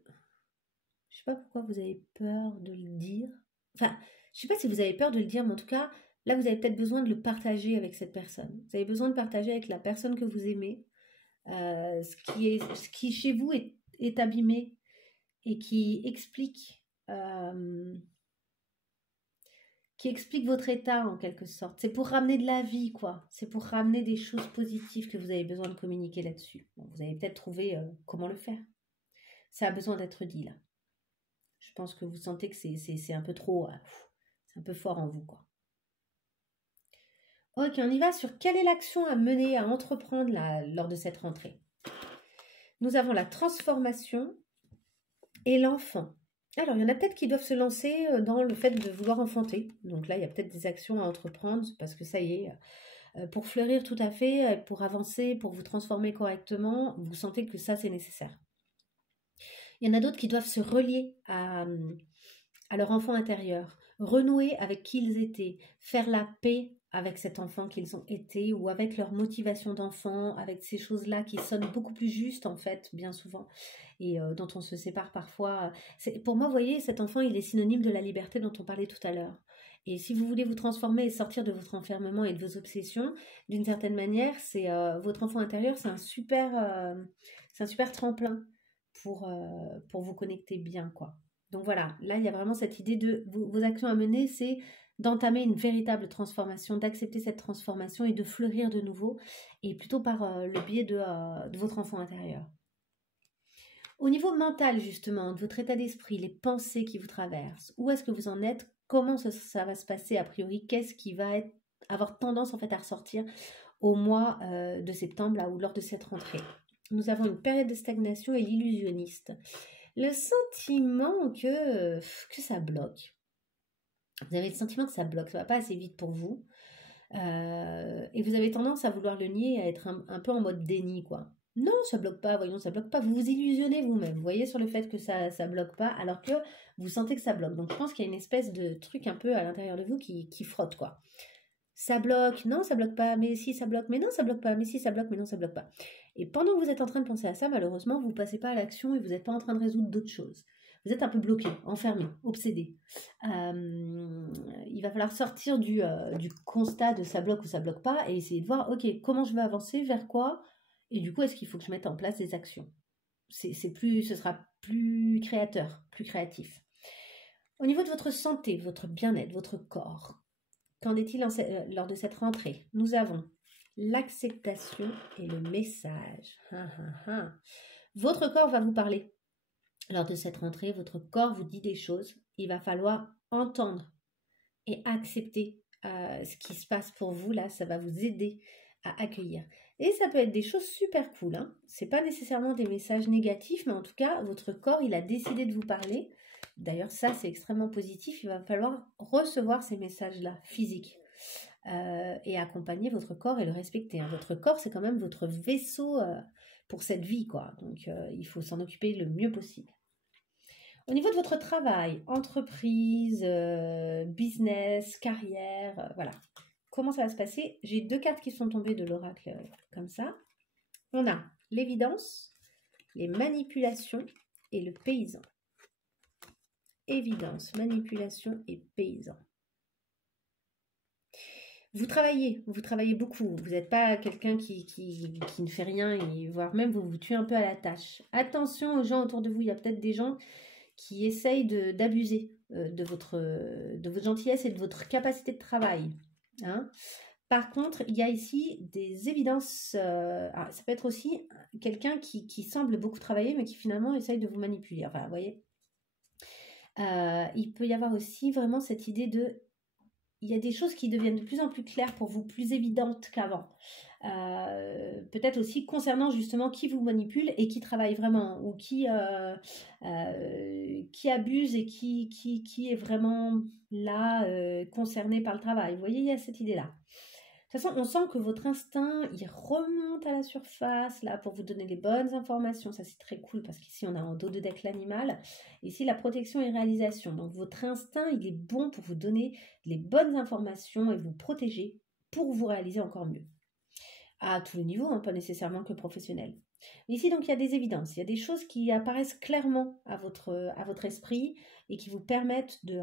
Je sais pas pourquoi vous avez peur de le dire. Enfin, je sais pas si vous avez peur de le dire, mais en tout cas, là, vous avez peut-être besoin de le partager avec cette personne. Vous avez besoin de partager avec la personne que vous aimez ce qui chez vous est abîmé et qui explique votre état en quelque sorte. C'est pour ramener de la vie, quoi. C'est pour ramener des choses positives que vous avez besoin de communiquer là-dessus. Bon, vous avez peut-être trouvé comment le faire. Ça a besoin d'être dit, là. Je pense que vous sentez que c'est un peu trop... c'est un peu fort en vous, quoi. Ok, on y va sur quelle est l'action à mener, à entreprendre lors de cette rentrée. Nous avons la transformation et l'enfant. Alors, il y en a peut-être qui doivent se lancer dans le fait de vouloir enfanter. Donc là, il y a peut-être des actions à entreprendre parce que ça y est, Pour fleurir tout à fait, pour avancer, pour vous transformer correctement, vous sentez que ça, c'est nécessaire. Il y en a d'autres qui doivent se relier à leur enfant intérieur, renouer avec qui ils étaient, faire la paix avec cet enfant qu'ils ont été ou avec leur motivation d'enfant, avec ces choses-là qui sonnent beaucoup plus justes en fait, bien souvent, et dont on se sépare parfois. Pour moi, vous voyez, cet enfant, il est synonyme de la liberté dont on parlait tout à l'heure. Et si vous voulez vous transformer et sortir de votre enfermement et de vos obsessions, d'une certaine manière, c'est votre enfant intérieur, c'est un super tremplin pour vous connecter bien, quoi. Donc voilà, là, il y a vraiment cette idée de vos actions à mener, c'est d'entamer une véritable transformation, d'accepter cette transformation et de fleurir de nouveau, et plutôt par le biais de votre enfant intérieur. Au niveau mental, justement, de votre état d'esprit, les pensées qui vous traversent, où est-ce que vous en êtes? Comment ça va se passer a priori? Qu'est-ce qui va avoir tendance en fait à ressortir au mois de septembre, là, ou lors de cette rentrée? Nous avons une période de stagnation et l'illusionniste. Le sentiment que ça bloque. Vous avez le sentiment que ça bloque, ça ne va pas assez vite pour vous. Et vous avez tendance à vouloir le nier et à être un peu en mode déni, quoi. Non, ça bloque pas, voyons, ça bloque pas. Vous vous illusionnez vous-même, vous voyez, sur le fait que ça bloque pas, alors que vous sentez que ça bloque. Donc je pense qu'il y a une espèce de truc un peu à l'intérieur de vous qui frotte, quoi. Ça bloque, non, ça bloque pas, mais si ça bloque, mais non, ça bloque pas, mais si ça bloque, mais non, ça bloque pas. Et pendant que vous êtes en train de penser à ça, malheureusement, vous ne passez pas à l'action et vous n'êtes pas en train de résoudre d'autres choses. Vous êtes un peu bloqué, enfermé, obsédé. Il va falloir sortir du constat de ça bloque ou ça bloque pas et essayer de voir, ok, comment je vais avancer, vers quoi, et du coup, est-ce qu'il faut que je mette en place des actions? Ce sera plus créateur, plus créatif. Au niveau de votre santé, votre bien-être, votre corps, qu'en est-il lors de cette rentrée? Nous avons l'acceptation et le message. Votre corps va vous parler. Lors de cette rentrée, votre corps vous dit des choses. Il va falloir entendre et accepter ce qui se passe pour vous. Là, ça va vous aider à accueillir. Et ça peut être des choses super cool. Hein. Ce n'est pas nécessairement des messages négatifs, mais en tout cas, votre corps, il a décidé de vous parler. D'ailleurs, ça, c'est extrêmement positif. Il va falloir recevoir ces messages-là, physiques. Et accompagner votre corps et le respecter. Hein. Votre corps, c'est quand même votre vaisseau pour cette vie, quoi. Donc, il faut s'en occuper le mieux possible. Au niveau de votre travail, entreprise, business, carrière, voilà. Comment ça va se passer? J'ai 2 cartes qui sont tombées de l'oracle comme ça. On a l'évidence, les manipulations et le paysan. Évidence, manipulation et paysan. Vous travaillez beaucoup. Vous n'êtes pas quelqu'un qui ne fait rien, voire même vous tuez un peu à la tâche. Attention aux gens autour de vous. Il y a peut-être des gens qui essayent d'abuser de votre gentillesse et de votre capacité de travail. Hein. Par contre, il y a ici des évidences. Ça peut être aussi quelqu'un qui semble beaucoup travailler, mais qui finalement essaye de vous manipuler. Enfin, vous voyez. Il peut y avoir aussi vraiment cette idée de... Il y a des choses qui deviennent de plus en plus claires pour vous, plus évidentes qu'avant. Peut-être aussi concernant justement qui vous manipule et qui travaille vraiment, ou qui abuse et qui est vraiment là, concerné par le travail. Vous voyez, il y a cette idée-là. De toute façon, on sent que votre instinct, il remonte à la surface, là, pour vous donner les bonnes informations. Ça, c'est très cool, parce qu'ici, on a en dos de deck l'animal. Ici, la protection et réalisation. Donc, votre instinct, il est bon pour vous donner les bonnes informations et vous protéger pour vous réaliser encore mieux. À tous les niveaux, hein, pas nécessairement que professionnel. Ici, donc, il y a des évidences. Il y a des choses qui apparaissent clairement à votre esprit et qui vous permettent de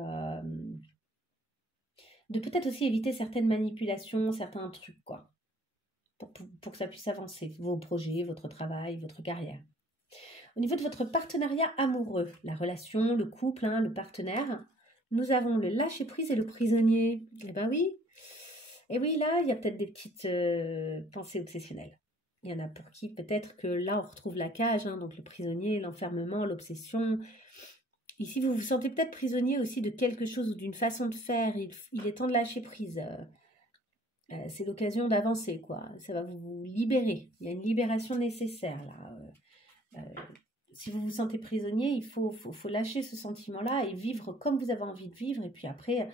peut-être aussi éviter certaines manipulations, certains trucs, quoi, pour que ça puisse avancer, vos projets, votre travail, votre carrière. Au niveau de votre partenariat amoureux, la relation, le couple, hein, le partenaire, nous avons le lâcher-prise et le prisonnier. Eh ben oui, et oui, là, il y a peut-être des petites pensées obsessionnelles. Il y en a pour qui peut-être que là, on retrouve la cage, hein, donc le prisonnier, l'enfermement, l'obsession. Ici, vous vous sentez peut-être prisonnier aussi de quelque chose ou d'une façon de faire. Il est temps de lâcher prise. C'est l'occasion d'avancer, quoi. Ça va vous libérer. Il y a une libération nécessaire, là. Si vous vous sentez prisonnier, il faut lâcher ce sentiment-là et vivre comme vous avez envie de vivre. Et puis après,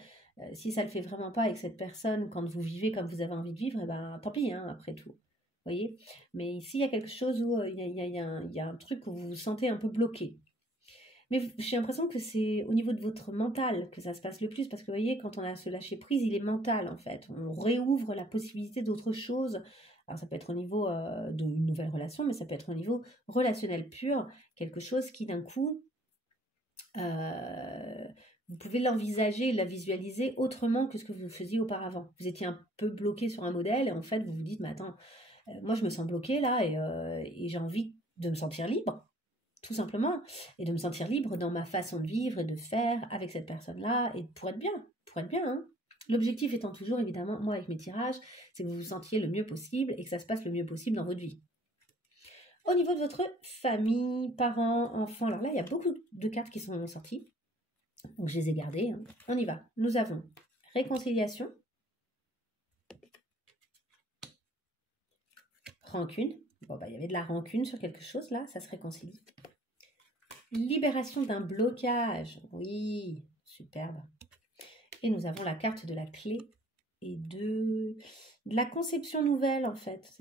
Si ça ne le fait vraiment pas avec cette personne, quand vous vivez comme vous avez envie de vivre, eh ben, tant pis, hein, après tout. Vous voyez? Mais ici, il y a quelque chose où il y a un truc où vous vous sentez un peu bloqué. Mais j'ai l'impression que c'est au niveau de votre mental que ça se passe le plus, parce que vous voyez, quand on a ce lâcher prise, il est mental en fait. On réouvre la possibilité d'autre chose. Alors ça peut être au niveau d'une nouvelle relation, mais ça peut être au niveau relationnel pur, quelque chose qui d'un coup, euh, vous pouvez l'envisager, la visualiser autrement que ce que vous faisiez auparavant. Vous étiez un peu bloqué sur un modèle et en fait vous vous dites, mais attends, moi je me sens bloqué là et j'ai envie de me sentir libre tout simplement, et de me sentir libre dans ma façon de vivre et de faire avec cette personne-là, et pour être bien, hein. L'objectif étant toujours, évidemment, moi avec mes tirages, c'est que vous vous sentiez le mieux possible et que ça se passe le mieux possible dans votre vie. Au niveau de votre famille, parents, enfants, alors là, il y a beaucoup de cartes qui sont sorties, donc je les ai gardées, hein. On y va. Nous avons réconciliation, rancune, bon bah il y avait de la rancune sur quelque chose là, ça se réconcilie. Libération d'un blocage. Oui, superbe. Et nous avons la carte de la clé et de la conception nouvelle, en fait.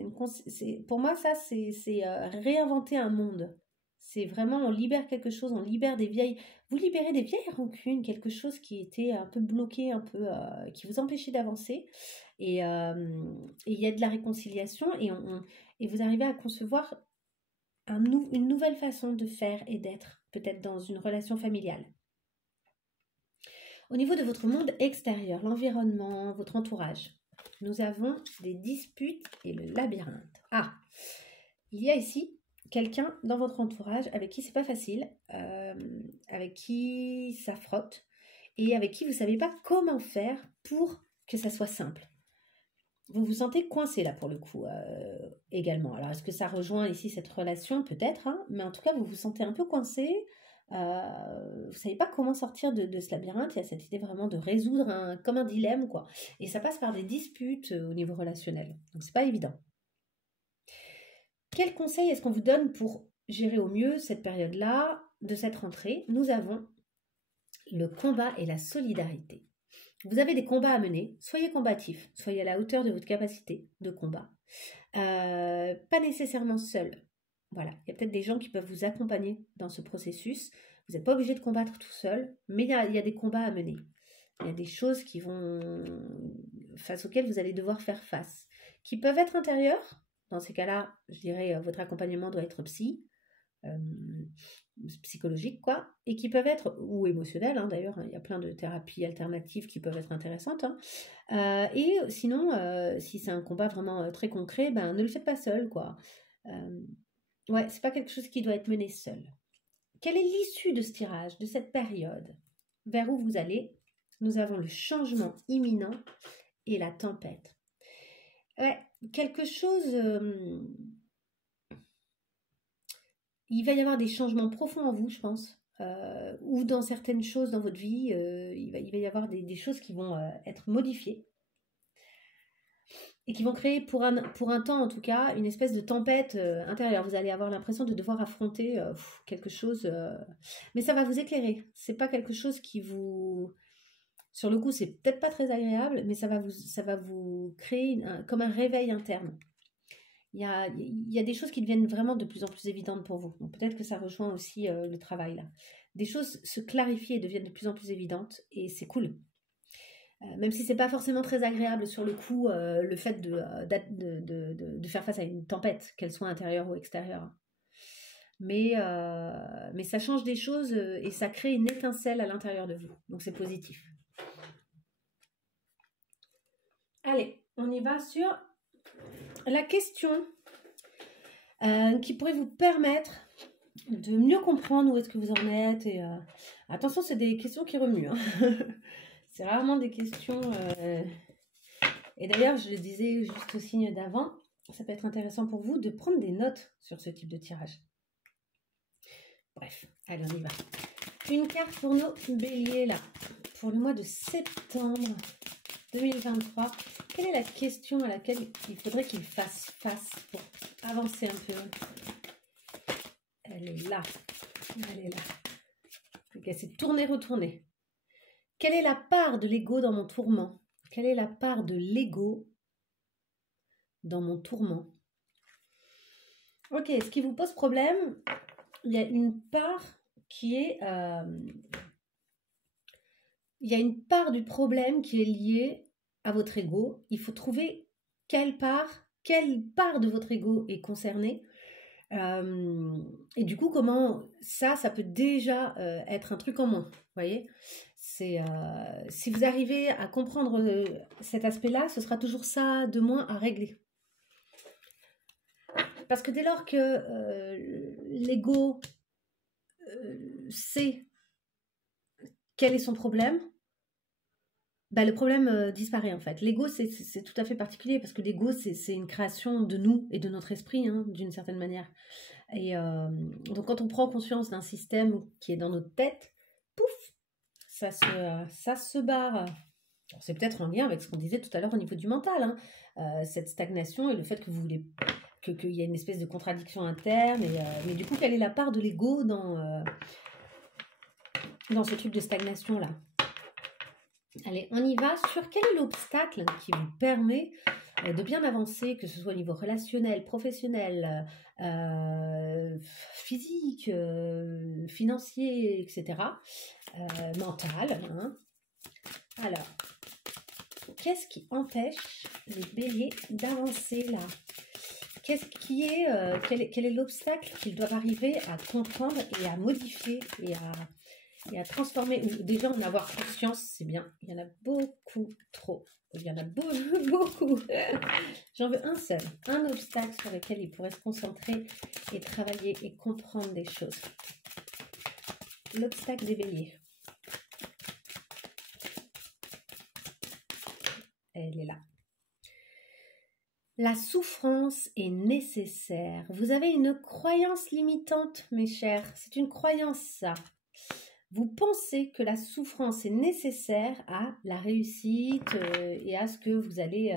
Pour moi, ça, c'est réinventer un monde. C'est vraiment, on libère quelque chose, on libère des vieilles... Vous libérez des vieilles rancunes, quelque chose qui était un peu bloqué, un peu... qui vous empêchait d'avancer. Et il y a de la réconciliation et vous arrivez à concevoir une nouvelle façon de faire et d'être, peut-être dans une relation familiale. Au niveau de votre monde extérieur, l'environnement, votre entourage, nous avons des disputes et le labyrinthe. Ah, il y a ici quelqu'un dans votre entourage avec qui c'est pas facile, avec qui ça frotte et avec qui vous savez pas comment faire pour que ça soit simple. Vous vous sentez coincé là pour le coup également. Alors est-ce que ça rejoint ici cette relation peut-être, hein, mais en tout cas vous vous sentez un peu coincé. Vous ne savez pas comment sortir de ce labyrinthe. Il y a cette idée vraiment de résoudre comme un dilemme quoi. Et ça passe par des disputes au niveau relationnel. Donc c'est pas évident. Quel conseil est-ce qu'on vous donne pour gérer au mieux cette période-là de cette rentrée? Nous avons le combat et la solidarité. Vous avez des combats à mener, soyez combatifs, soyez à la hauteur de votre capacité de combat. Pas nécessairement seul. Voilà, il y a peut-être des gens qui peuvent vous accompagner dans ce processus. Vous n'êtes pas obligé de combattre tout seul, mais il y a des combats à mener. Il y a des choses face auxquelles vous allez devoir faire face, qui peuvent être intérieures. Dans ces cas-là, je dirais, votre accompagnement doit être psychologique quoi, et qui peuvent être, ou émotionnels hein, d'ailleurs, il y a plein de thérapies alternatives qui peuvent être intéressantes hein. Et sinon si c'est un combat vraiment très concret, ben ne le faites pas seul quoi. Ouais, c'est pas quelque chose qui doit être mené seul. Quelle est l'issue de ce tirage, de cette période? Vers où vous allez? Nous avons le changement imminent et la tempête. Ouais, quelque chose il va y avoir des changements profonds en vous, je pense, ou dans certaines choses dans votre vie, il va y avoir des choses qui vont être modifiées et qui vont créer pour un temps, en tout cas, une espèce de tempête intérieure. Vous allez avoir l'impression de devoir affronter quelque chose, mais ça va vous éclairer. C'est pas quelque chose qui vous... Sur le coup, c'est peut-être pas très agréable, mais ça va vous créer comme un réveil interne. Il y a des choses qui deviennent vraiment de plus en plus évidentes pour vous. Donc peut-être que ça rejoint aussi le travail là. Des choses se clarifient et deviennent de plus en plus évidentes et c'est cool. Même si c'est pas forcément très agréable sur le coup, le fait de faire face à une tempête, qu'elle soit intérieure ou extérieure. Mais ça change des choses et ça crée une étincelle à l'intérieur de vous. Donc c'est positif. Allez, on y va sur la question qui pourrait vous permettre de mieux comprendre où est-ce que vous en êtes. Et, attention, c'est des questions qui remuent. Hein. C'est rarement des questions... Et d'ailleurs, je le disais juste au signe d'avant, ça peut être intéressant pour vous de prendre des notes sur ce type de tirage. Bref, allez, on y va. Une carte pour nos béliers, là, pour le mois de septembre 2023. Quelle est la question à laquelle il faudrait qu'il fasse face pour avancer un peu? Elle est là. Elle est là. Ok, c'est tourner, retourner. Quelle est la part de l'ego dans mon tourment? Quelle est la part de l'ego dans mon tourment? Ok, ce qui vous pose problème, il y a une part qui est... il y a une part du problème qui est liée à votre ego. Il faut trouver quelle part de votre ego est concernée. Et du coup, comment ça peut déjà être un truc en moins. Vous voyez, c'est si vous arrivez à comprendre cet aspect-là, ce sera toujours ça de moins à régler. Parce que dès lors que l'ego sait quel est son problème, bah, le problème disparaît en fait. L'ego, c'est tout à fait particulier parce que l'ego, c'est une création de nous et de notre esprit, hein, d'une certaine manière. Et donc, quand on prend conscience d'un système qui est dans notre tête, pouf, ça se barre. C'est peut-être en lien avec ce qu'on disait tout à l'heure au niveau du mental, hein, cette stagnation et le fait que vous voulez qu'il y ait une espèce de contradiction interne. Mais du coup, quelle est la part de l'ego dans ce truc de stagnation-là? Allez, on y va. Sur quel est l'obstacle qui vous permet de bien avancer, que ce soit au niveau relationnel, professionnel, physique, financier, etc., mental, hein. Alors, qu'est-ce qui empêche les béliers d'avancer là? Quel est l'obstacle qu'ils doivent arriver à comprendre et à modifier et à transformer, ou déjà en avoir conscience, c'est bien. Il y en a beaucoup trop. Il y en a beaucoup. J'en veux un seul, un obstacle sur lequel ils pourraient se concentrer et travailler et comprendre des choses. L'obstacle des béliers. Elle est là. La souffrance est nécessaire. Vous avez une croyance limitante, mes chers. C'est une croyance, ça. Vous pensez que la souffrance est nécessaire à la réussite et à ce que vous allez...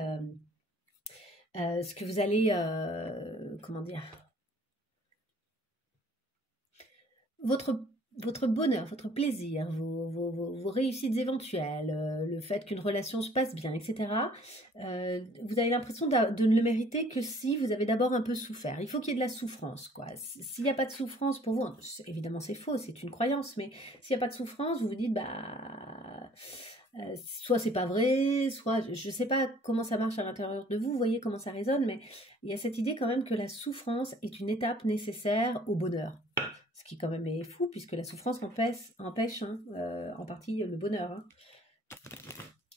comment dire, votre bonheur, votre plaisir, vos réussites éventuelles, le fait qu'une relation se passe bien, etc. Vous avez l'impression de ne le mériter que si vous avez d'abord un peu souffert. Il faut qu'il y ait de la souffrance, quoi. S'il n'y a pas de souffrance pour vous, évidemment c'est faux, c'est une croyance, mais s'il n'y a pas de souffrance, vous vous dites, soit c'est pas vrai, soit je sais pas comment ça marche à l'intérieur de vous, vous voyez comment ça résonne, mais il y a cette idée quand même que la souffrance est une étape nécessaire au bonheur. Ce qui quand même est fou, puisque la souffrance empêche en partie le bonheur. Hein.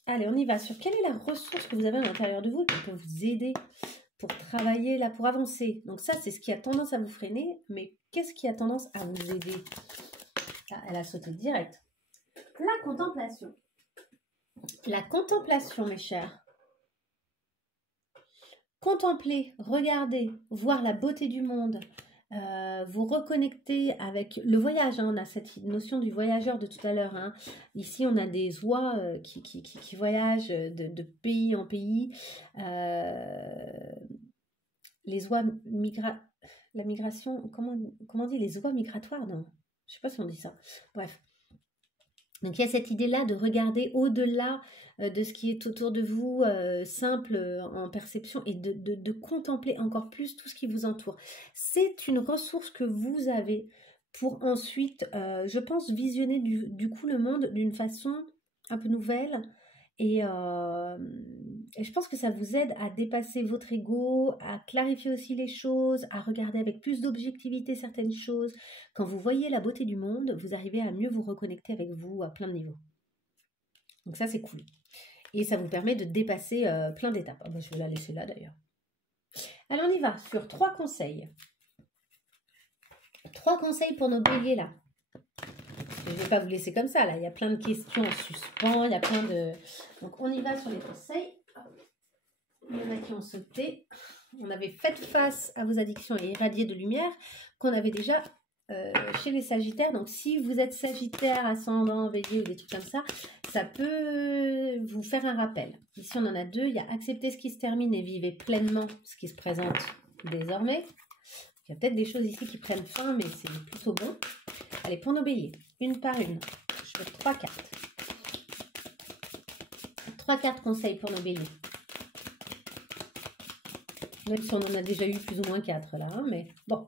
Allez, on y va. Sur quelle est la ressource que vous avez à l'intérieur de vous qui peut vous aider pour travailler là, pour avancer? Donc ça, c'est ce qui a tendance à vous freiner, mais qu'est-ce qui a tendance à vous aider? Ah, elle a sauté direct. La contemplation. La contemplation, mes chers. Contempler, regarder, voir la beauté du monde, vous reconnecter avec le voyage, hein, on a cette notion du voyageur de tout à l'heure. Hein. Ici, on a des oies qui voyagent de pays en pays. Les oies la migration, comment on dit, les oies migratoires, non? Je ne sais pas si on dit ça. Bref. Donc, il y a cette idée-là de regarder au-delà de ce qui est autour de vous, simple en perception, et de contempler encore plus tout ce qui vous entoure. C'est une ressource que vous avez pour ensuite, je pense, visionner du coup le monde d'une façon un peu nouvelle. Et je pense que ça vous aide à dépasser votre ego, à clarifier aussi les choses, à regarder avec plus d'objectivité certaines choses. Quand vous voyez la beauté du monde, vous arrivez à mieux vous reconnecter avec vous à plein de niveaux. Donc ça, c'est cool. Et ça vous permet de dépasser plein d'étapes. Ah ben, je vais la laisser là d'ailleurs. Alors on y va sur 3 conseils. 3 conseils pour nos béliers là. Je ne vais pas vous laisser comme ça, là. Il y a plein de questions en suspens, il y a plein de... Donc, on y va sur les conseils. Il y en a qui ont sauté. On avait fait face à vos addictions et irradié de lumière qu'on avait déjà chez les Sagittaires. Donc, si vous êtes Sagittaire, ascendant, bélier ou des trucs comme ça, ça peut vous faire un rappel. Ici, on en a 2. Il y a accepter ce qui se termine et vivre pleinement ce qui se présente désormais. Il y a peut-être des choses ici qui prennent fin, mais c'est plutôt bon. Allez, pour nos béliers, une par une, je veux 3 cartes. 3 cartes conseils pour nos béliers. Même si on en a déjà eu plus ou moins 4 là, hein, mais bon.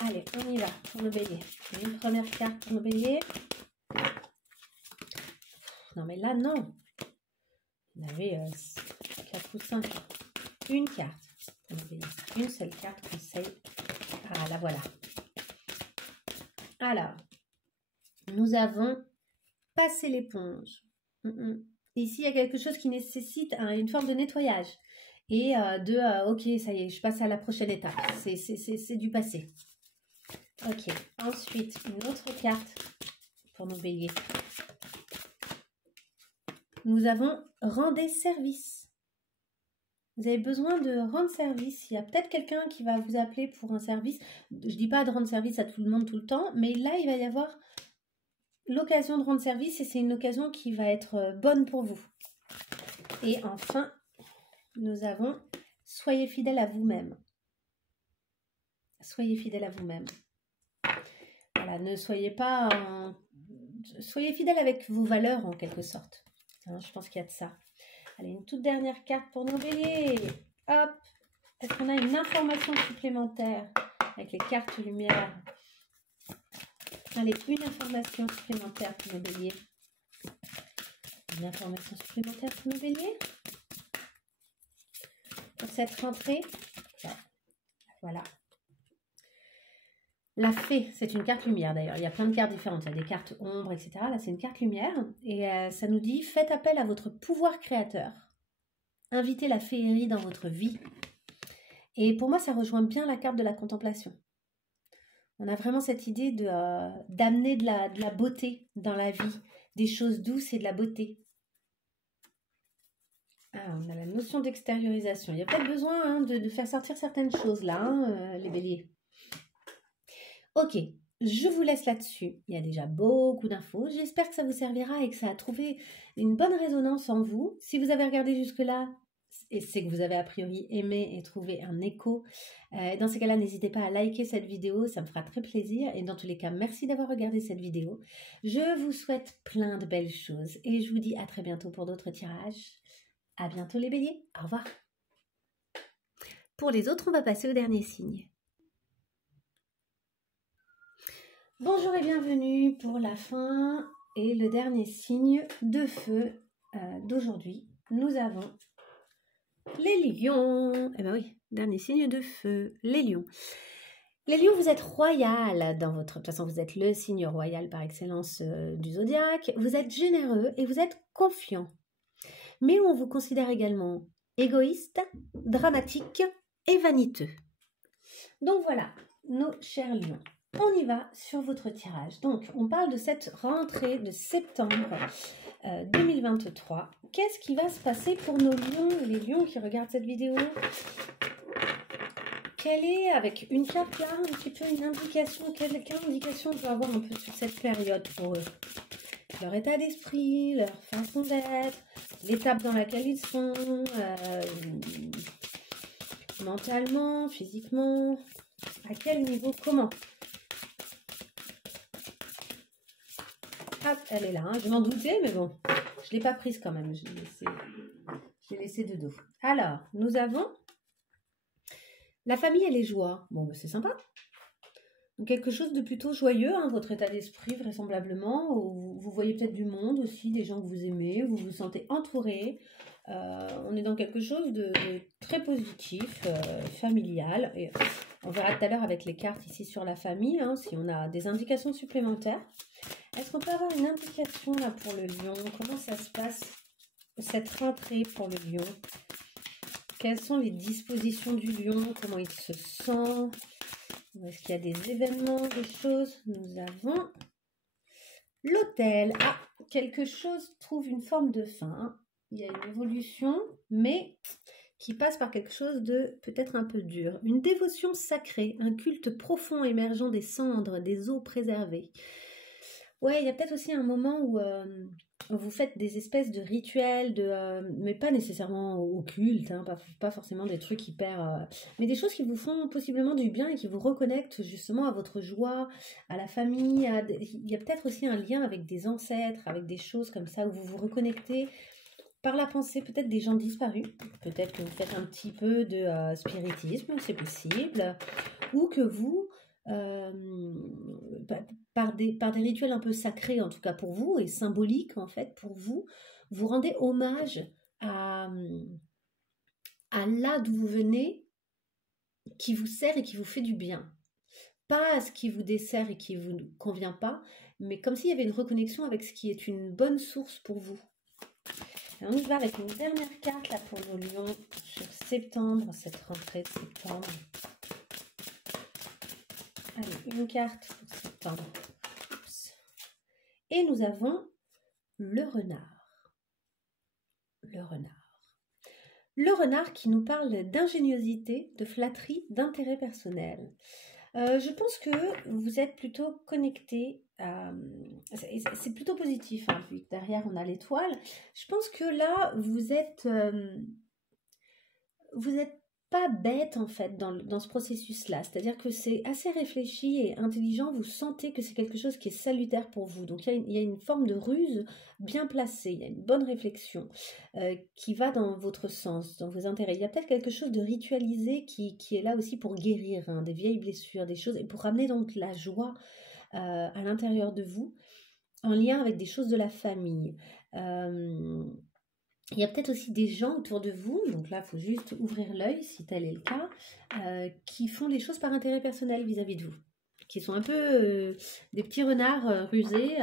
Allez, on y va pour nos béliers. Une première carte pour nos béliers. Non mais là, non. On avait 4 ou 5. Une carte pour nos béliers. Une seule carte conseil. Ah, la voilà. Alors, nous avons passé l'éponge. Ici, il y a quelque chose qui nécessite une forme de nettoyage. Et ok, ça y est, je passe à la prochaine étape. C'est du passé. Ok, ensuite, une autre carte pour nos béliers. Nous avons rendez service. Vous avez besoin de rendre service. Il y a peut-être quelqu'un qui va vous appeler pour un service. Je ne dis pas de rendre service à tout le monde tout le temps, mais là, il va y avoir l'occasion de rendre service et c'est une occasion qui va être bonne pour vous. Et enfin, nous avons soyez fidèle à vous-même. Soyez fidèle à vous-même. Voilà, ne soyez pas soyez fidèle avec vos valeurs en quelque sorte. Hein, je pense qu'il y a de ça. Allez, une toute dernière carte pour nos béliers. Hop. Est-ce qu'on a une information supplémentaire avec les cartes lumière? Allez, une information supplémentaire pour nos béliers. Une information supplémentaire pour nos béliers. Pour cette rentrée. Voilà. La fée, c'est une carte lumière d'ailleurs. Il y a plein de cartes différentes. Il y a des cartes ombre, etc. Là, c'est une carte lumière. Et ça nous dit, faites appel à votre pouvoir créateur. Invitez la féerie dans votre vie. Et pour moi, ça rejoint bien la carte de la contemplation. On a vraiment cette idée d'amener de la beauté dans la vie. Des choses douces et de la beauté. Ah, on a la notion d'extériorisation. Il y a peut-être besoin de faire sortir certaines choses là, les béliers. Ok, je vous laisse là-dessus. Il y a déjà beaucoup d'infos. J'espère que ça vous servira et que ça a trouvé une bonne résonance en vous. Si vous avez regardé jusque-là, et c'est que vous avez a priori aimé et trouvé un écho, dans ces cas-là, n'hésitez pas à liker cette vidéo, ça me fera très plaisir. Et dans tous les cas, merci d'avoir regardé cette vidéo. Je vous souhaite plein de belles choses et je vous dis à très bientôt pour d'autres tirages. À bientôt les béliers, au revoir. Pour les autres, on va passer au dernier signe. Bonjour et bienvenue pour la fin et le dernier signe de feu d'aujourd'hui. Nous avons les lions. Eh bien oui, dernier signe de feu, les lions. Les lions, vous êtes royal dans votre... De toute façon, vous êtes le signe royal par excellence du zodiaque. Vous êtes généreux et vous êtes confiant. Mais on vous considère également égoïste, dramatique et vaniteux. Donc voilà, nos chers lions. On y va sur votre tirage. Donc, on parle de cette rentrée de septembre 2023. Qu'est-ce qui va se passer pour nos lions, les lions qui regardent cette vidéo? Quelle est, avec une carte là, un petit peu une indication, quelle indication on peut avoir un peu sur cette période pour eux? Leur état d'esprit, leur façon d'être, l'étape dans laquelle ils sont, mentalement, physiquement, à quel niveau, comment? Hop, elle est là, hein. Je m'en doutais, mais bon, je ne l'ai pas prise quand même, je l'ai laissée de dos. Alors, nous avons la famille et les joies. Bon, ben, c'est sympa. Donc, quelque chose de plutôt joyeux, hein, votre état d'esprit vraisemblablement. Vous voyez peut-être du monde aussi, des gens que vous aimez, vous vous sentez entouré. On est dans quelque chose de très positif, familial. Et on verra tout à l'heure avec les cartes ici sur la famille, hein, si on a des indications supplémentaires. Est-ce qu'on peut avoir une indication là pour le lion? Comment ça se passe cette rentrée pour le lion? Quelles sont les dispositions du lion? Comment il se sent? Est-ce qu'il y a des événements, des choses? Nous avons l'autel. Ah, quelque chose trouve une forme de fin. Il y a une évolution, mais qui passe par quelque chose de peut-être un peu dur. Une dévotion sacrée, un culte profond émergeant des cendres, des eaux préservées. Ouais, il y a peut-être aussi un moment où vous faites des espèces de rituels, mais pas nécessairement occultes, hein, pas forcément des trucs hyper... mais des choses qui vous font possiblement du bien et qui vous reconnectent justement à votre joie, à la famille. Il y a peut-être aussi un lien avec des ancêtres, avec des choses comme ça, où vous vous reconnectez par la pensée peut-être des gens disparus. Peut-être que vous faites un petit peu de spiritisme, c'est possible. Ou que vous, par des rituels un peu sacrés, en tout cas pour vous, et symboliques en fait pour vous, vous rendez hommage à là d'où vous venez, qui vous sert et qui vous fait du bien. Pas à ce qui vous dessert et qui ne vous convient pas, mais comme s'il y avait une reconnexion avec ce qui est une bonne source pour vous. Alors, je vais avec une dernière carte là pour nos lions sur septembre, cette rentrée de septembre. Allez, une carte pour septembre. Oups. Et nous avons le renard. Le renard. Le renard qui nous parle d'ingéniosité, de flatterie, d'intérêt personnel. Je pense que vous êtes plutôt connecté, c'est plutôt positif, hein, vu que derrière on a l'étoile. Je pense que là, vous êtes pas bête en fait dans ce processus-là. C'est-à-dire que c'est assez réfléchi et intelligent. Vous sentez que c'est quelque chose qui est salutaire pour vous. Donc il y a une forme de ruse bien placée. Il y a une bonne réflexion qui va dans votre sens, dans vos intérêts. Il y a peut-être quelque chose de ritualisé qui est là aussi pour guérir hein, des vieilles blessures, des choses, et pour ramener donc la joie à l'intérieur de vous, en lien avec des choses de la famille. Il y a peut-être aussi des gens autour de vous, donc là, il faut juste ouvrir l'œil, si tel est le cas, qui font les choses par intérêt personnel vis-à-vis de vous, qui sont un peu des petits renards rusés,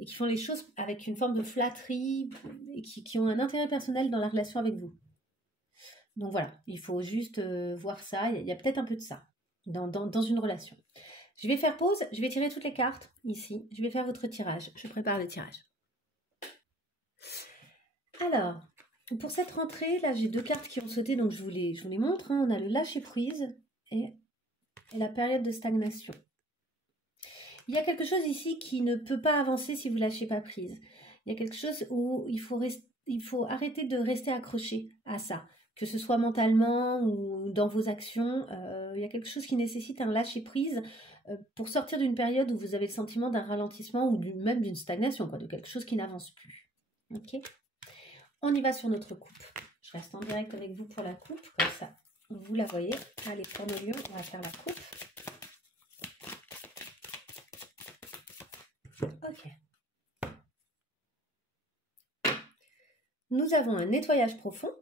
et qui font les choses avec une forme de flatterie, et qui ont un intérêt personnel dans la relation avec vous. Donc voilà, il faut juste voir ça, il y a peut-être un peu de ça dans une relation. Je vais faire pause, je vais tirer toutes les cartes, ici, je vais faire votre tirage, je prépare le tirage. Alors, pour cette rentrée, là, j'ai 2 cartes qui ont sauté, donc je vous les montre. Hein. On a le lâcher-prise et la période de stagnation. Il y a quelque chose ici qui ne peut pas avancer si vous ne lâchez pas prise. Il y a quelque chose où il faut arrêter de rester accroché à ça, que ce soit mentalement ou dans vos actions. Il y a quelque chose qui nécessite un lâcher-prise pour sortir d'une période où vous avez le sentiment d'un ralentissement ou même d'une stagnation, quoi, de quelque chose qui n'avance plus. Ok ? On y va sur notre coupe. Je reste en direct avec vous pour la coupe, comme ça, vous la voyez. Allez, pour nos lions, on va faire la coupe. Ok. Nous avons un nettoyage profond.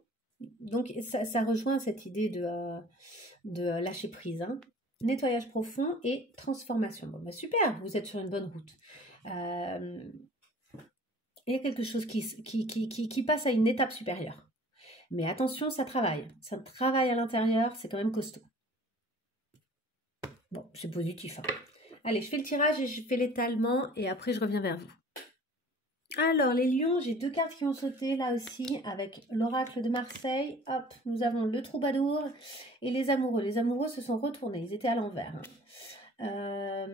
Donc, ça rejoint cette idée de lâcher prise. Hein. Nettoyage profond et transformation. Bon, bah super, vous êtes sur une bonne route. Il y a quelque chose qui passe à une étape supérieure. Mais attention, ça travaille. Ça travaille à l'intérieur, c'est quand même costaud. Bon, c'est positif. Hein. Allez, je fais le tirage et je fais l'étalement et après je reviens vers vous. Alors, les lions, j'ai 2 cartes qui ont sauté là aussi avec l'oracle de Marseille. Hop, nous avons le troubadour et les amoureux. Les amoureux se sont retournés, ils étaient à l'envers. Hein.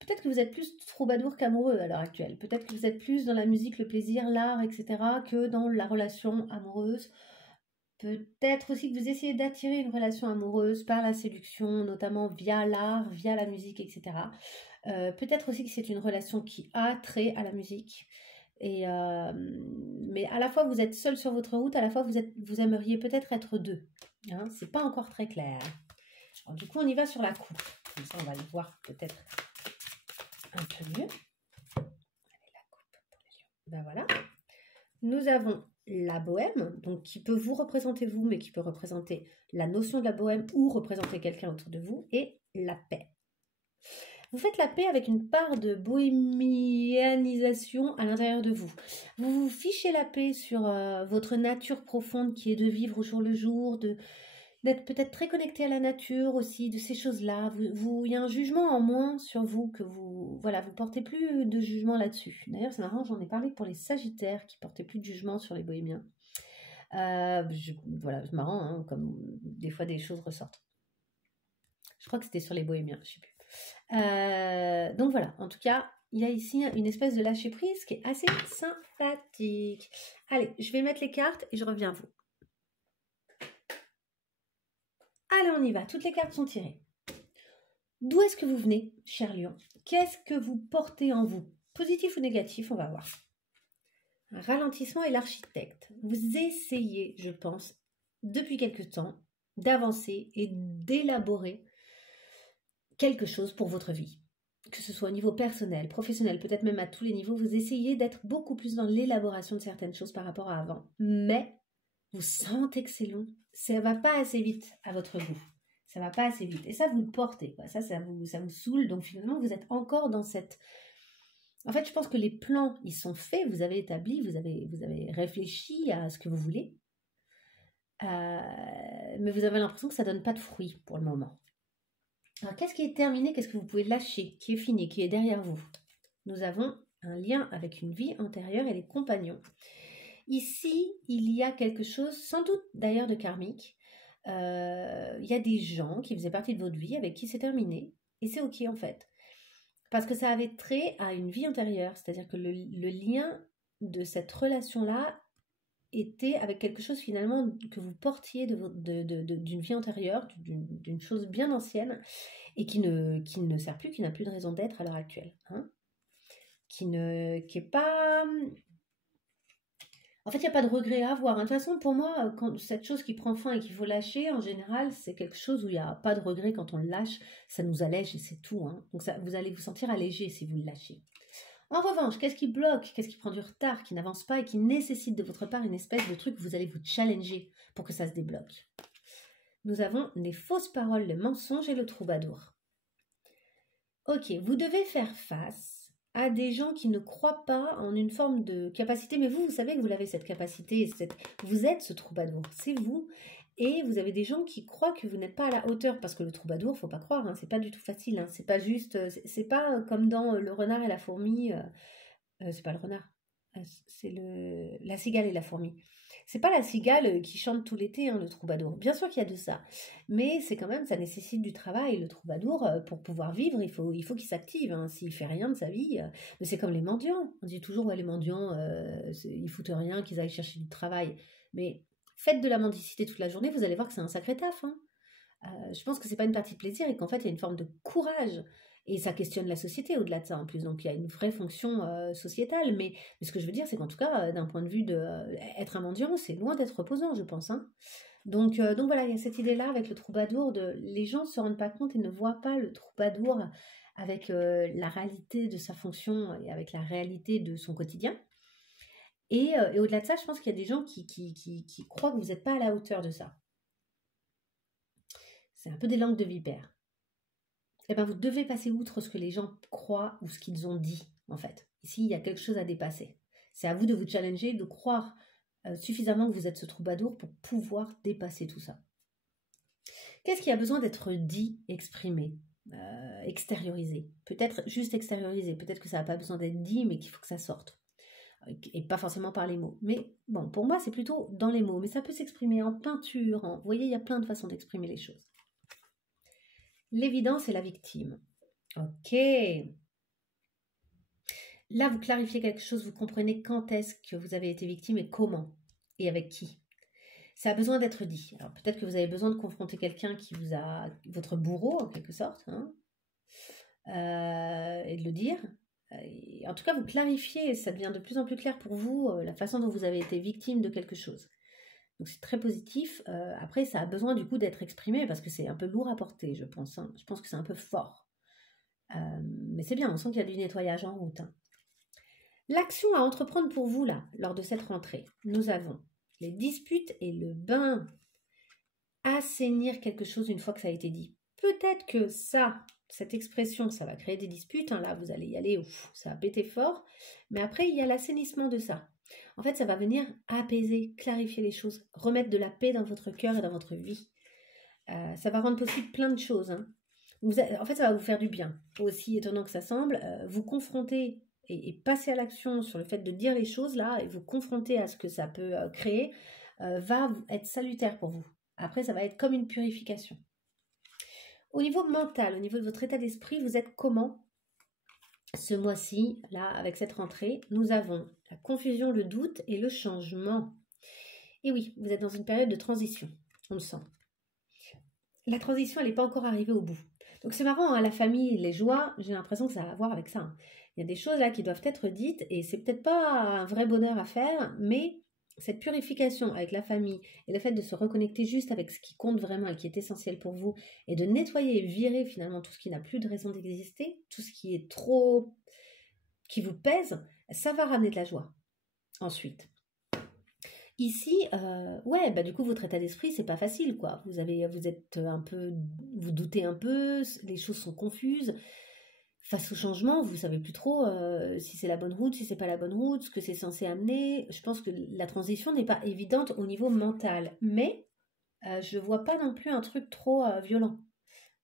Peut-être que vous êtes plus troubadour qu'amoureux à l'heure actuelle. Peut-être que vous êtes plus dans la musique, le plaisir, l'art, etc. que dans la relation amoureuse. Peut-être aussi que vous essayez d'attirer une relation amoureuse par la séduction, notamment via l'art, via la musique, etc. Peut-être aussi que c'est une relation qui a trait à la musique. Mais à la fois vous êtes seul sur votre route, à la fois vous aimeriez peut-être être 2. Hein, c'est pas encore très clair. Alors, du coup, on y va sur la coupe. Comme ça, on va le voir peut-être un peu mieux. Allez, la coupe pour les lions. Ben voilà. Nous avons la bohème, donc qui peut vous représenter vous, mais qui peut représenter la notion de la bohème ou représenter quelqu'un autour de vous, et la paix. Vous faites la paix avec une part de bohémianisation à l'intérieur de vous. Vous vous fichez la paix sur votre nature profonde qui est de vivre au jour le jour, d'être peut-être très connecté à la nature aussi, de ces choses-là. Il y a un jugement en moins sur vous que vous portez plus de jugement là-dessus. D'ailleurs, c'est marrant, j'en ai parlé pour les Sagittaires qui portaient plus de jugement sur les bohémiens. C'est marrant, hein, comme des fois des choses ressortent. Je crois que c'était sur les bohémiens, je ne sais plus. Donc voilà, en tout cas, il y a ici une espèce de lâcher prise qui est assez sympathique. Allez, je vais mettre les cartes et je reviens à vous. Allez, on y va. Toutes les cartes sont tirées. D'où est-ce que vous venez, cher lion? Qu'est-ce que vous portez en vous? Positif ou négatif, on va voir. un ralentissement et l'architecte. Vous essayez, je pense, depuis quelque temps, d'avancer et d'élaborer quelque chose pour votre vie. Que ce soit au niveau personnel, professionnel, peut-être même à tous les niveaux, vous essayez d'être beaucoup plus dans l'élaboration de certaines choses par rapport à avant. Mais vous sentez que c'est long. Ça ne va pas assez vite à votre goût. Ça ne va pas assez vite. Et ça, vous le portez. Quoi. Ça vous saoule. Donc finalement, vous êtes encore dans cette... En fait, je pense que les plans, ils sont faits. Vous avez établi, vous avez réfléchi à ce que vous voulez. Mais vous avez l'impression que ça ne donne pas de fruits pour le moment. Alors, qu'est-ce qui est terminé? Qu'est-ce que vous pouvez lâcher? Qui est fini? Qui est derrière vous? Nous avons un lien avec une vie antérieure et les compagnons. Ici, il y a quelque chose, sans doute d'ailleurs de karmique. Il y a des gens qui faisaient partie de votre vie avec qui c'est terminé. Et c'est ok en fait. Parce que ça avait trait à une vie antérieure. C'est-à-dire que le lien de cette relation-là était avec quelque chose finalement que vous portiez d'une vie antérieure, d'une chose bien ancienne, et qui ne sert plus, qui n'a plus de raison d'être à l'heure actuelle. Hein, qui est pas... En fait, il n'y a pas de regret à avoir. De toute façon, pour moi, quand cette chose qui prend fin et qu'il faut lâcher, en général, c'est quelque chose où il n'y a pas de regret quand on le lâche. Ça nous allège et c'est tout. Hein. Donc, vous allez vous sentir allégé si vous le lâchez. En revanche, qu'est-ce qui bloque, qu'est-ce qui prend du retard, qui n'avance pas et qui nécessite de votre part une espèce de truc que vous allez vous challenger pour que ça se débloque? Nous avons les fausses paroles, le mensonge et le troubadour. Ok, vous devez faire face à des gens qui ne croient pas en une forme de capacité, mais vous savez que vous avez cette capacité, vous êtes ce troubadour, c'est vous, et vous avez des gens qui croient que vous n'êtes pas à la hauteur, parce que le troubadour, faut pas croire, hein, c'est pas du tout facile, hein, c'est pas juste, c'est pas comme dans le renard et la fourmi, c'est pas le renard, c'est la cigale et la fourmi. C'est pas la cigale qui chante tout l'été, hein, le troubadour. Bien sûr qu'il y a de ça, mais c'est quand même, ça nécessite du travail. Le troubadour, pour pouvoir vivre, il faut qu'il s'active. Hein. S'il fait rien de sa vie, mais c'est comme les mendiants. On dit toujours, ouais, les mendiants, ils foutent rien, qu'ils aillent chercher du travail. Mais faites de la mendicité toute la journée, vous allez voir que c'est un sacré taf. Hein. Je pense que c'est pas une partie de plaisir et qu'en fait, il y a une forme de courage. Et ça questionne la société au-delà de ça en plus. Donc il y a une vraie fonction sociétale. Mais ce que je veux dire, c'est qu'en tout cas, d'un point de vue être un mendiant, c'est loin d'être reposant, je pense. Hein. Donc voilà, il y a cette idée-là avec le troubadour. Les gens ne se rendent pas compte et ne voient pas le troubadour avec la réalité de sa fonction et avec la réalité de son quotidien. Et au-delà de ça, je pense qu'il y a des gens qui croient que vous n'êtes pas à la hauteur de ça. C'est un peu des langues de vipère. Eh bien, vous devez passer outre ce que les gens croient ou ce qu'ils ont dit, en fait. Ici, il y a quelque chose à dépasser. C'est à vous de vous challenger, de croire suffisamment que vous êtes ce troubadour pour pouvoir dépasser tout ça. Qu'est-ce qui a besoin d'être dit, exprimé, extériorisé? Peut-être juste extériorisé, peut-être que ça n'a pas besoin d'être dit, mais qu'il faut que ça sorte. Et pas forcément par les mots. Mais bon, pour moi, c'est plutôt dans les mots. Mais ça peut s'exprimer en peinture. Vous voyez, il y a plein de façons d'exprimer les choses. L'évidence et la victime. Ok. Là, vous clarifiez quelque chose, vous comprenez quand est-ce que vous avez été victime et comment et avec qui. Ça a besoin d'être dit. Alors peut-être que vous avez besoin de confronter quelqu'un qui vous a, votre bourreau en quelque sorte, hein, et de le dire. Et en tout cas, vous clarifiez, ça devient de plus en plus clair pour vous la façon dont vous avez été victime de quelque chose. Donc c'est très positif. Après, ça a besoin du coup d'être exprimé parce que c'est un peu lourd à porter, je pense. Hein. Je pense que c'est un peu fort. Mais c'est bien, on sent qu'il y a du nettoyage en route. Hein. L'action à entreprendre pour vous, là, lors de cette rentrée, nous avons les disputes et le bain. Assainir quelque chose une fois que ça a été dit. Peut-être que cette expression, ça va créer des disputes. Hein. Là, vous allez y aller, ouf, ça va péter fort. Mais après, il y a l'assainissement de ça. En fait, ça va venir apaiser, clarifier les choses, remettre de la paix dans votre cœur et dans votre vie. Ça va rendre possible plein de choses. Hein. En fait, ça va vous faire du bien. Aussi étonnant que ça semble, vous confronter et passer à l'action sur le fait de dire les choses là et vous confronter à ce que ça peut créer va être salutaire pour vous. Après, ça va être comme une purification. Au niveau mental, au niveau de votre état d'esprit, vous êtes comment? Ce mois-ci, là, avec cette rentrée, nous avons la confusion, le doute et le changement. Et oui, vous êtes dans une période de transition, on le sent. La transition, elle n'est pas encore arrivée au bout. Donc c'est marrant, hein, la famille, les joies, j'ai l'impression que ça a à voir avec ça. Hein. Il Il y a des choses là qui doivent être dites et c'est peut-être pas un vrai bonheur à faire, mais cette purification avec la famille et le fait de se reconnecter juste avec ce qui compte vraiment et qui est essentiel pour vous et de nettoyer et virer finalement tout ce qui n'a plus de raison d'exister, tout ce qui est trop, qui vous pèse, ça va ramener de la joie. Ensuite, ici, ouais, bah du coup votre état d'esprit c'est pas facile quoi. Vous êtes un peu, vous doutez un peu, les choses sont confuses. Face au changement, vous savez plus trop si c'est la bonne route, si c'est pas la bonne route, ce que c'est censé amener. Je pense que la transition n'est pas évidente au niveau mental, mais je vois pas non plus un truc trop violent.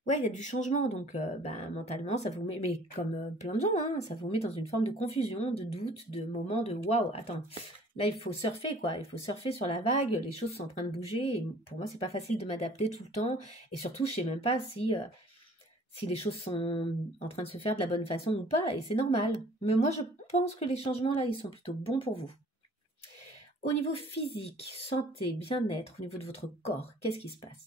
Ouais, il y a du changement, donc ben, mentalement, ça vous met, mais comme plein de gens, hein, ça vous met dans une forme de confusion, de doute, de moment de waouh, attends, là il faut surfer quoi, il faut surfer sur la vague, les choses sont en train de bouger, et pour moi c'est pas facile de m'adapter tout le temps, et surtout je sais même pas si les choses sont en train de se faire de la bonne façon ou pas, et c'est normal. Mais moi je pense que les changements là, ils sont plutôt bons pour vous. Au niveau physique, santé, bien-être, au niveau de votre corps, qu'est-ce qui se passe?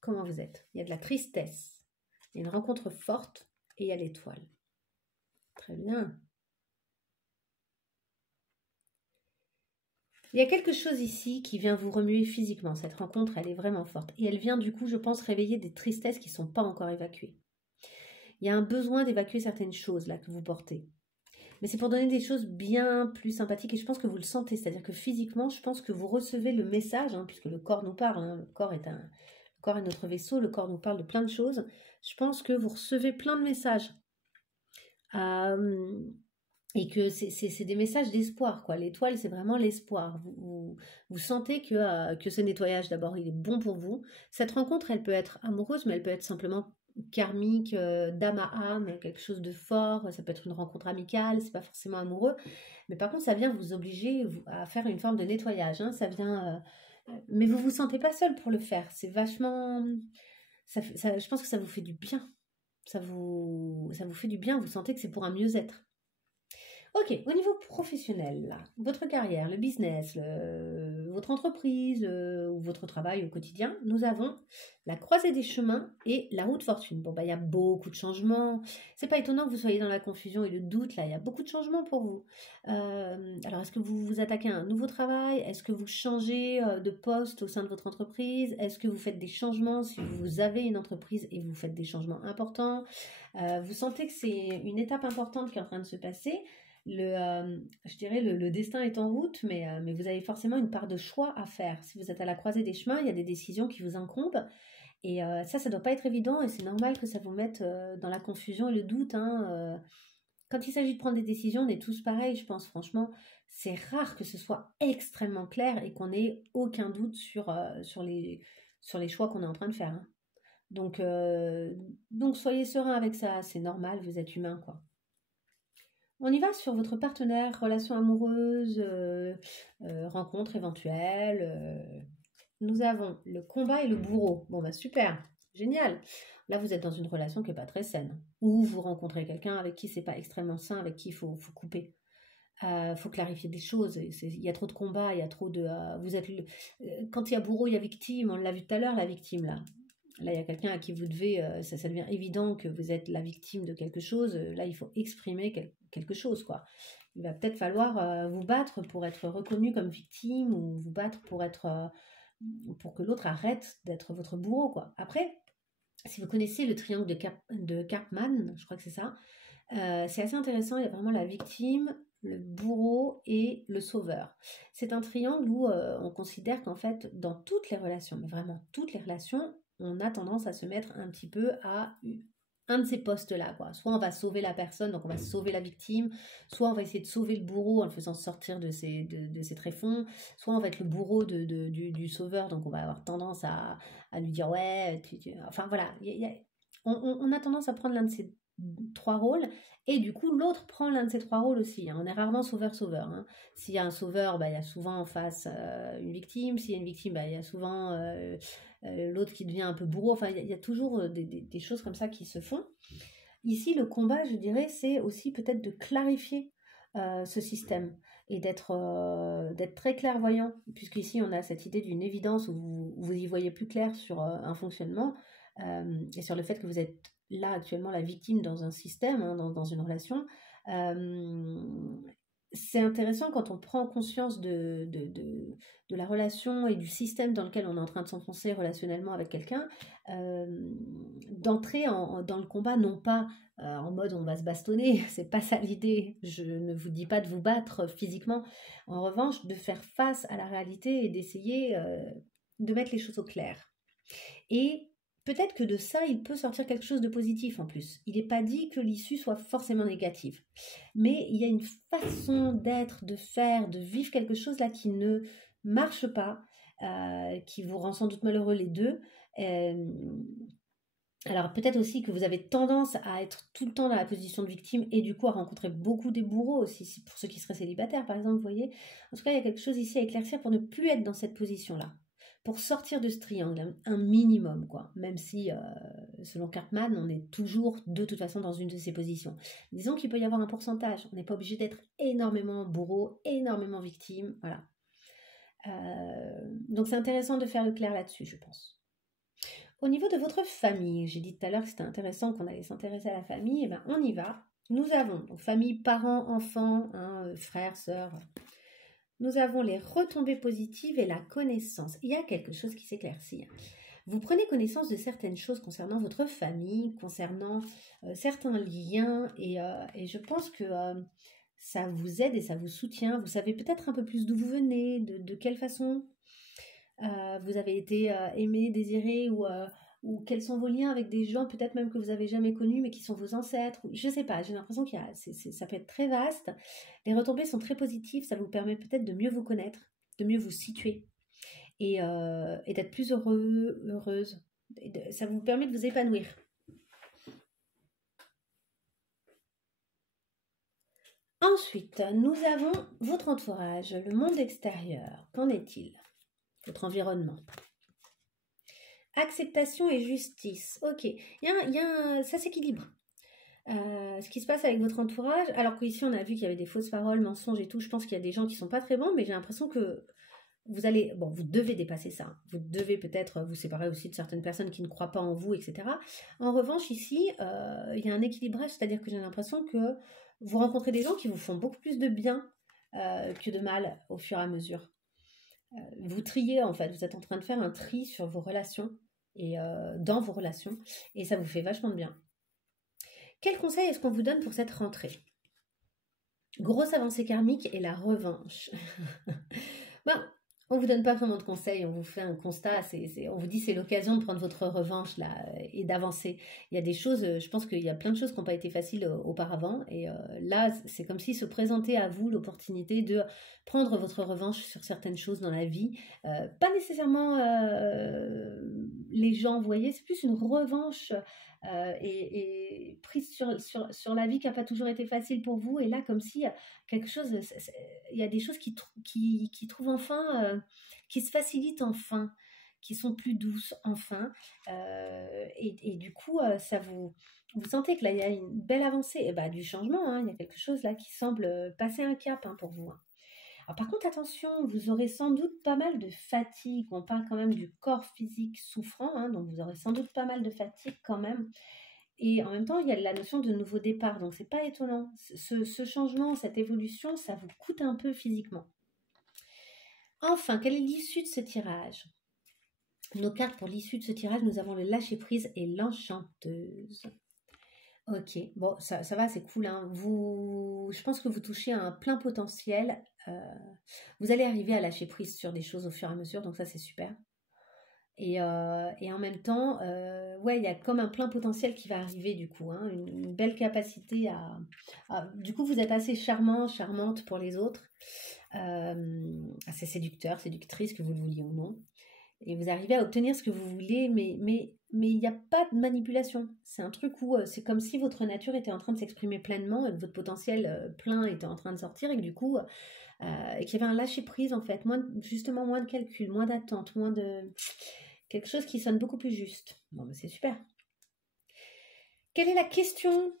Comment vous êtes? Il y a de la tristesse, il y a une rencontre forte et il y a l'étoile. Très bien. Il y a quelque chose ici qui vient vous remuer physiquement. Cette rencontre, elle est vraiment forte. Et elle vient du coup, je pense, réveiller des tristesses qui ne sont pas encore évacuées. Il y a un besoin d'évacuer certaines choses là que vous portez. Mais c'est pour donner des choses bien plus sympathiques et je pense que vous le sentez. C'est-à-dire que physiquement, je pense que vous recevez le message, hein, puisque le corps nous parle, hein, le corps est notre vaisseau, le corps nous parle de plein de choses. Je pense que vous recevez plein de messages. Et que c'est des messages d'espoir, quoi. L'étoile, c'est vraiment l'espoir. Vous sentez que ce nettoyage, d'abord, il est bon pour vous. Cette rencontre, elle peut être amoureuse, mais elle peut être simplement karmique, d'âme à âme, quelque chose de fort. Ça peut être une rencontre amicale, c'est pas forcément amoureux. Mais par contre, ça vient vous obliger à faire une forme de nettoyage. Hein. Ça vient, mais vous vous sentez pas seul pour le faire. C'est vachement... je pense que ça vous fait du bien. Ça vous fait du bien. Vous sentez que c'est pour un mieux-être. Ok, au niveau professionnel, là, votre carrière, le business, votre entreprise ou votre travail au quotidien, nous avons la croisée des chemins et la roue de fortune. Bon, bah, il y a beaucoup de changements. C'est pas étonnant que vous soyez dans la confusion et le doute, là, il y a beaucoup de changements pour vous. Alors, est-ce que vous vous attaquez à un nouveau travail? Est-ce que vous changez de poste au sein de votre entreprise? Est-ce que vous faites des changements si vous avez une entreprise et vous faites des changements importants? Vous sentez que c'est une étape importante qui est en train de se passer. Je dirais le destin est en route, mais vous avez forcément une part de choix à faire. Si vous êtes à la croisée des chemins, il y a des décisions qui vous incombent. Et ça ne doit pas être évident et c'est normal que ça vous mette dans la confusion et le doute. Hein, quand il s'agit de prendre des décisions, on est tous pareils, je pense, franchement. C'est rare que ce soit extrêmement clair et qu'on ait aucun doute sur les choix qu'on est en train de faire. Hein. Donc soyez serein avec ça, c'est normal, vous êtes humain, quoi. On y va sur votre partenaire, relation amoureuse, rencontre éventuelle. Nous avons le combat et le bourreau. Bon, bah super, génial. Là, vous êtes dans une relation qui n'est pas très saine. Ou vous rencontrez quelqu'un avec qui c'est pas extrêmement sain, avec qui il faut couper. Faut clarifier des choses. Il y a trop de combats, il y a trop de... quand il y a bourreau, il y a victime. On l'a vu tout à l'heure, la victime, là. Là, il y a quelqu'un à qui vous devez, ça devient évident que vous êtes la victime de quelque chose. Là, il faut exprimer quelque chose, quoi. Il va peut-être falloir vous battre pour être reconnu comme victime ou vous battre pour que l'autre arrête d'être votre bourreau, quoi. Après, si vous connaissez le triangle de Karpman, je crois que c'est ça, c'est assez intéressant. Il y a vraiment la victime, le bourreau et le sauveur. C'est un triangle où on considère qu'en fait, dans toutes les relations, mais vraiment toutes les relations, on a tendance à se mettre un petit peu à un de ces postes-là, quoi. Soit on va sauver la personne, donc on va sauver la victime, soit on va essayer de sauver le bourreau en le faisant sortir de ses tréfonds, soit on va être le bourreau du sauveur, donc on va avoir tendance à lui dire ouais, enfin voilà, on a tendance à prendre l'un de ces trois rôles et du coup l'autre prend l'un de ces trois rôles aussi. Hein. On est rarement sauveur-sauveur. Hein. S'il y a un sauveur, bah, il y a souvent en face une victime. S'il y a une victime, bah, il y a souvent l'autre qui devient un peu bourreau. Enfin, il y a toujours des choses comme ça qui se font. Ici, le combat, je dirais, c'est aussi peut-être de clarifier ce système et d'être très clairvoyant, puisqu'ici, on a cette idée d'une évidence où vous y voyez plus clair sur un fonctionnement et sur le fait que vous êtes là actuellement la victime dans un système, hein, dans une relation. C'est intéressant quand on prend conscience de la relation et du système dans lequel on est en train de s'enfoncer relationnellement avec quelqu'un, d'entrer dans le combat, non pas en mode on va se bastonner, c'est pas ça l'idée, je ne vous dis pas de vous battre physiquement, en revanche de faire face à la réalité et d'essayer de mettre les choses au clair. Et peut-être que de ça, il peut sortir quelque chose de positif en plus. Il n'est pas dit que l'issue soit forcément négative. Mais il y a une façon d'être, de faire, de vivre quelque chose là qui ne marche pas, qui vous rend sans doute malheureux les deux. Alors peut-être aussi que vous avez tendance à être tout le temps dans la position de victime et du coup à rencontrer beaucoup des bourreaux aussi, pour ceux qui seraient célibataires par exemple, vous voyez. En tout cas, il y a quelque chose ici à éclaircir pour ne plus être dans cette position-là. Pour sortir de ce triangle, un minimum, quoi. Même si, selon Cartman, on est toujours de toute façon dans une de ces positions. Disons qu'il peut y avoir un pourcentage. On n'est pas obligé d'être énormément bourreau, énormément victime, voilà. Donc c'est intéressant de faire le clair là-dessus, je pense. Au niveau de votre famille, j'ai dit tout à l'heure que c'était intéressant qu'on allait s'intéresser à la famille, et bien on y va. Nous avons donc famille, parents, enfants, frères, sœurs. Nous avons les retombées positives et la connaissance. Il y a quelque chose qui s'éclaircit. Vous prenez connaissance de certaines choses concernant votre famille, concernant certains liens, et je pense que ça vous aide et ça vous soutient. Vous savez peut-être un peu plus d'où vous venez, de quelle façon vous avez été aimé, désiré, ou quels sont vos liens avec des gens peut-être même que vous n'avez jamais connus mais qui sont vos ancêtres. Je ne sais pas, j'ai l'impression qu'il y a, ça peut être très vaste. Les retombées sont très positives, ça vous permet peut-être de mieux vous connaître, de mieux vous situer et d'être plus heureux, heureuse. Ça vous permet de vous épanouir. Ensuite, nous avons votre entourage, le monde extérieur. Qu'en est-il? Votre environnement. Acceptation et justice. Ok, ça s'équilibre. Ce qui se passe avec votre entourage, alors qu'ici on a vu qu'il y avait des fausses paroles, mensonges et tout, je pense qu'il y a des gens qui sont pas très bons, mais j'ai l'impression que vous devez dépasser ça. Vous devez peut-être vous séparer aussi de certaines personnes qui ne croient pas en vous, etc. En revanche, ici, il y a un équilibrage, c'est-à-dire que j'ai l'impression que vous rencontrez des gens qui vous font beaucoup plus de bien que de mal au fur et à mesure. Vous triez en fait, vous êtes en train de faire un tri sur vos relations et dans vos relations, et ça vous fait vachement de bien. Quel conseil est-ce qu'on vous donne pour cette rentrée? Grosse avancée karmique et la revanche. On vous donne pas vraiment de conseils, on vous fait un constat, on vous dit c'est l'occasion de prendre votre revanche là et d'avancer. Il y a des choses, je pense qu'il y a plein de choses qui n'ont pas été faciles auparavant, et là c'est comme si se présentait à vous l'opportunité de prendre votre revanche sur certaines choses dans la vie. Pas nécessairement les gens, vous voyez, c'est plus une revanche et prise sur la vie qui n'a pas toujours été facile pour vous, et là comme si quelque chose, il y a des choses qui trouvent enfin, qui se facilitent enfin, qui sont plus douces enfin, et du coup ça vous sentez que là il y a une belle avancée, et bah, du changement, hein, il y a quelque chose là qui semble passer un cap pour vous. Alors, par contre, attention, vous aurez sans doute pas mal de fatigue. On parle quand même du corps physique souffrant, hein, donc vous aurez sans doute pas mal de fatigue quand même. Et en même temps, il y a la notion de nouveau départ, donc c'est pas étonnant. Ce changement, cette évolution, ça vous coûte un peu physiquement. Enfin, quelle est l'issue de ce tirage? Nos cartes pour l'issue de ce tirage, nous avons le lâcher-prise et l'enchanteuse. Ok, bon, ça va, c'est cool, hein. Je pense que vous touchez à un plein potentiel. Vous allez arriver à lâcher prise sur des choses au fur et à mesure, donc ça c'est super. Et en même temps, il y a comme un plein potentiel qui va arriver du coup, hein, une belle capacité du coup, vous êtes assez charmant, charmante pour les autres, assez séducteur, séductrice, que vous le vouliez ou non. Et vous arrivez à obtenir ce que vous voulez, mais il n'y a pas de manipulation. C'est un truc où c'est comme si votre nature était en train de s'exprimer pleinement, et que votre potentiel plein était en train de sortir, et que du coup, et qu'il y avait un lâcher-prise en fait, moins de calcul, moins d'attente, moins de... quelque chose qui sonne beaucoup plus juste. Bon, c'est super. Quelle est la question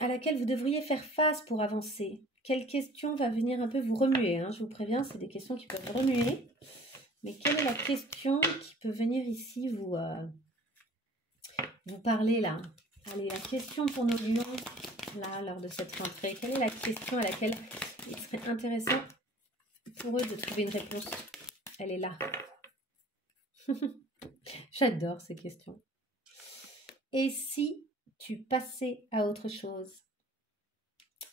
à laquelle vous devriez faire face pour avancer? Quelle question va venir un peu vous remuer, hein? Je vous préviens, c'est des questions qui peuvent remuer. Mais quelle est la question qui peut venir ici vous parler là? Allez, la question pour nos lions, là, lors de cette rentrée. Quelle est la question à laquelle il serait intéressant pour eux de trouver une réponse? Elle est là. J'adore ces questions. Et si tu passais à autre chose?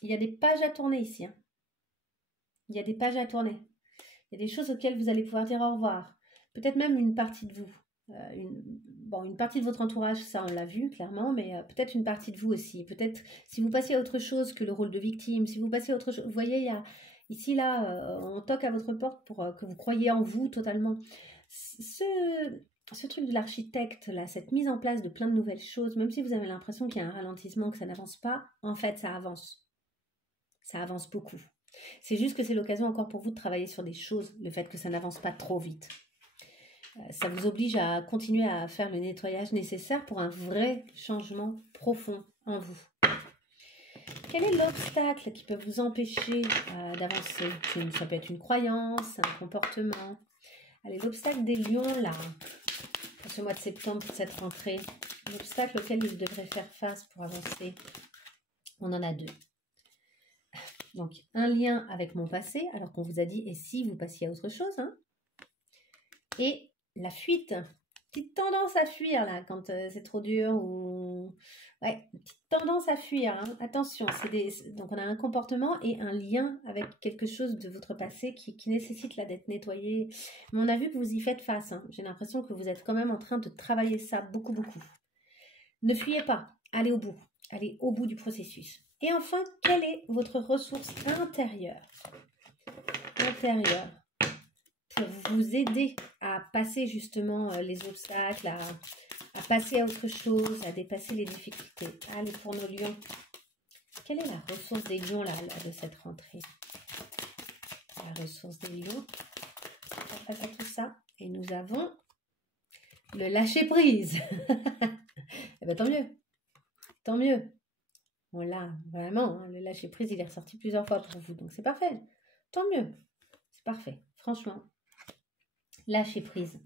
Il y a des pages à tourner ici. Hein. Il y a des pages à tourner. Il y a des choses auxquelles vous allez pouvoir dire au revoir. Peut-être même une partie de vous. Une partie de votre entourage, ça on l'a vu clairement, mais peut-être une partie de vous aussi. Peut-être si vous passez à autre chose que le rôle de victime, si vous passez à autre chose. Vous voyez, il y a ici, là, on toque à votre porte pour que vous croyiez en vous totalement. Ce truc de l'architecte, là, cette mise en place de plein de nouvelles choses, même si vous avez l'impression qu'il y a un ralentissement, que ça n'avance pas, en fait, ça avance. Ça avance beaucoup. C'est juste que c'est l'occasion encore pour vous de travailler sur des choses, le fait que ça n'avance pas trop vite. Ça vous oblige à continuer à faire le nettoyage nécessaire pour un vrai changement profond en vous. Quel est l'obstacle qui peut vous empêcher d'avancer? Ça peut être une croyance, un comportement. Allez, l'obstacle des lions, là, pour ce mois de septembre, pour cette rentrée, l'obstacle auquel ils devraient faire face pour avancer, on en a deux. Donc, un lien avec mon passé, alors qu'on vous a dit, et si vous passiez à autre chose, hein, et la fuite, petite tendance à fuir, là, quand c'est trop dur, ou... Ouais, petite tendance à fuir, hein. Attention, donc on a un comportement et un lien avec quelque chose de votre passé qui nécessite là d'être nettoyé. Mais on a vu que vous y faites face, hein. J'ai l'impression que vous êtes quand même en train de travailler ça beaucoup, beaucoup. Ne fuyez pas, allez au bout du processus. Et enfin, quelle est votre ressource intérieure pour vous aider à passer justement les obstacles, à passer à autre chose, à dépasser les difficultés? Allez, pour nos lions, quelle est la ressource des lions là de cette rentrée? La ressource des lions, face à tout ça, et nous avons le lâcher prise. Eh bien, tant mieux. On l'a vraiment, hein, le lâcher prise, il est ressorti plusieurs fois pour vous, donc c'est parfait. Tant mieux, c'est parfait, franchement. Lâcher prise.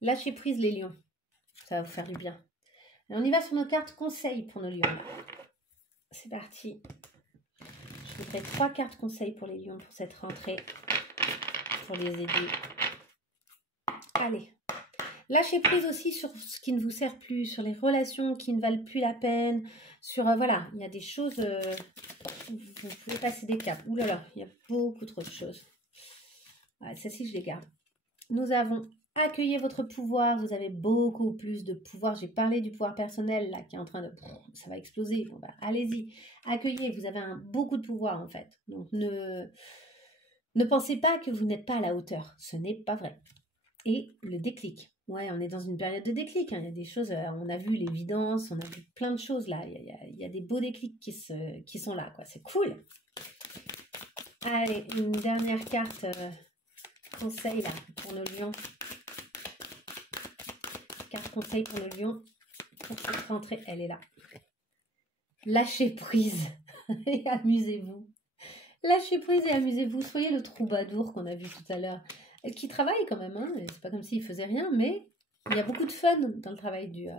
Lâcher prise les lions, ça va vous faire du bien. Alors, on y va sur nos cartes conseils pour nos lions. C'est parti. Je voudrais 3 cartes conseils pour les lions pour cette rentrée, pour les aider. Allez. Lâchez prise aussi sur ce qui ne vous sert plus, sur les relations qui ne valent plus la peine, sur, voilà, il y a des choses, vous pouvez passer des caps. Ouh là là, il y a beaucoup trop de choses. Ouais, celle-ci, je les garde. Nous avons accueilli votre pouvoir, vous avez beaucoup plus de pouvoir. J'ai parlé du pouvoir personnel, là, qui est en train de... Ça va exploser. Bon, bah, allez-y, accueillez, vous avez beaucoup de pouvoir, en fait. Donc, ne pensez pas que vous n'êtes pas à la hauteur. Ce n'est pas vrai. Et le déclic. Ouais, on est dans une période de déclic. Hein. Il y a des choses, on a vu l'évidence, on a vu plein de choses là. Il y a des beaux déclics qui sont là, quoi. C'est cool. Allez, une dernière carte conseil là pour nos lions. Carte conseil pour nos lions. Pour cette rentrée, elle est là. Lâchez prise et amusez-vous. Lâchez prise et amusez-vous. Soyez le troubadour qu'on a vu tout à l'heure. Qui travaille quand même, hein. C'est pas comme s'il faisait rien, mais il y a beaucoup de fun dans le travail du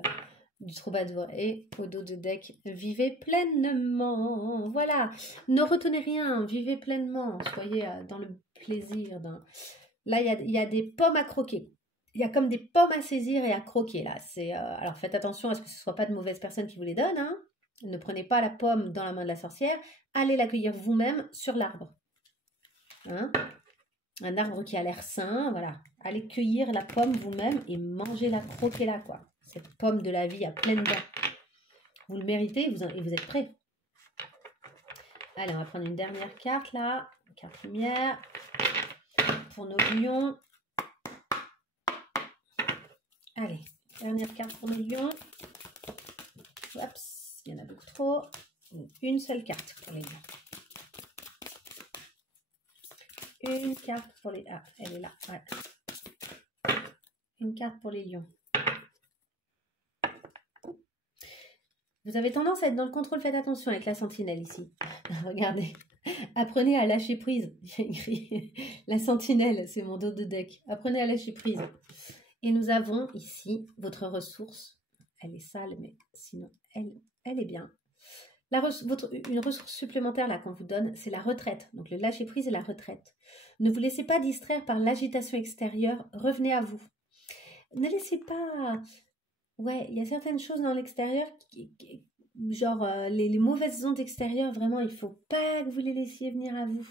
troubadour. Et au dos de deck, vivez pleinement. Voilà, ne retenez rien, vivez pleinement. Soyez dans le plaisir. Là, il y a des pommes à croquer. Il y a comme des pommes à saisir et à croquer là. Alors faites attention à ce que ce ne soit pas de mauvaises personnes qui vous les donnent. Hein. Ne prenez pas la pomme dans la main de la sorcière. Allez l'accueillir vous-même sur l'arbre. Hein? Un arbre qui a l'air sain, voilà. Allez cueillir la pomme vous-même et mangez-la, croquez-la, quoi. Cette pomme de la vie à pleines dents. Vous le méritez et vous êtes prêts. Allez, on va prendre une dernière carte, là. Une carte lumière. Pour nos lions. Allez, dernière carte pour nos lions. Oups, il y en a beaucoup trop. Une seule carte pour les lions. Une carte pour les... Ah, elle est là, ouais. Une carte pour les lions. Vous avez tendance à être dans le contrôle, faites attention avec la sentinelle ici. Regardez, apprenez à lâcher prise. J'ai écrit la sentinelle, c'est mon dos de deck. Apprenez à lâcher prise. Et nous avons ici votre ressource, elle est sale, mais sinon, elle est bien. Une ressource supplémentaire là qu'on vous donne, c'est la retraite. Donc le lâcher prise et la retraite. Ne vous laissez pas distraire par l'agitation extérieure. Revenez à vous. Ne laissez pas... Ouais, il y a certaines choses dans l'extérieur, genre les mauvaises ondes extérieures, vraiment, il ne faut pas que vous les laissiez venir à vous.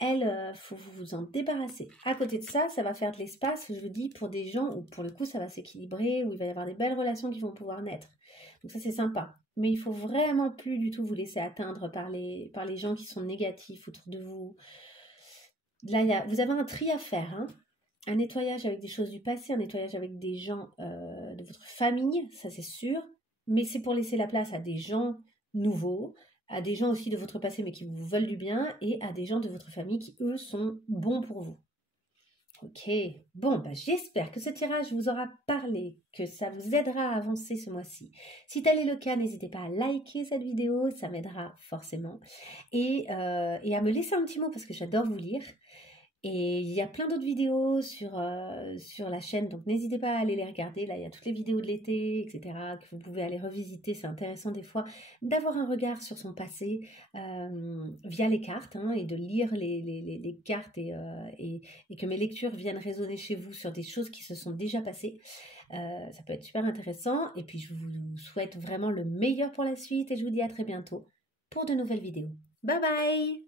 Elles, faut vous en débarrasser. À côté de ça, ça va faire de l'espace, je vous dis, pour des gens où pour le coup ça va s'équilibrer, où il va y avoir des belles relations qui vont pouvoir naître. Donc ça c'est sympa. Mais il faut vraiment plus du tout vous laisser atteindre par les gens qui sont négatifs autour de vous. Là, vous avez un tri à faire, hein. Un nettoyage avec des choses du passé, un nettoyage avec des gens de votre famille, ça c'est sûr. Mais c'est pour laisser la place à des gens nouveaux, à des gens aussi de votre passé mais qui vous veulent du bien et à des gens de votre famille qui, eux, sont bons pour vous. Ok, bon, bah, j'espère que ce tirage vous aura parlé, que ça vous aidera à avancer ce mois-ci. Si tel est le cas, n'hésitez pas à liker cette vidéo, ça m'aidera forcément. Et à me laisser un petit mot parce que j'adore vous lire. Et il y a plein d'autres vidéos sur la chaîne, donc n'hésitez pas à aller les regarder. Là, il y a toutes les vidéos de l'été, etc., que vous pouvez aller revisiter. C'est intéressant des fois d'avoir un regard sur son passé via les cartes, hein, et de lire les cartes et que mes lectures viennent résonner chez vous sur des choses qui se sont déjà passées. Ça peut être super intéressant. Et puis, je vous souhaite vraiment le meilleur pour la suite et je vous dis à très bientôt pour de nouvelles vidéos. Bye bye!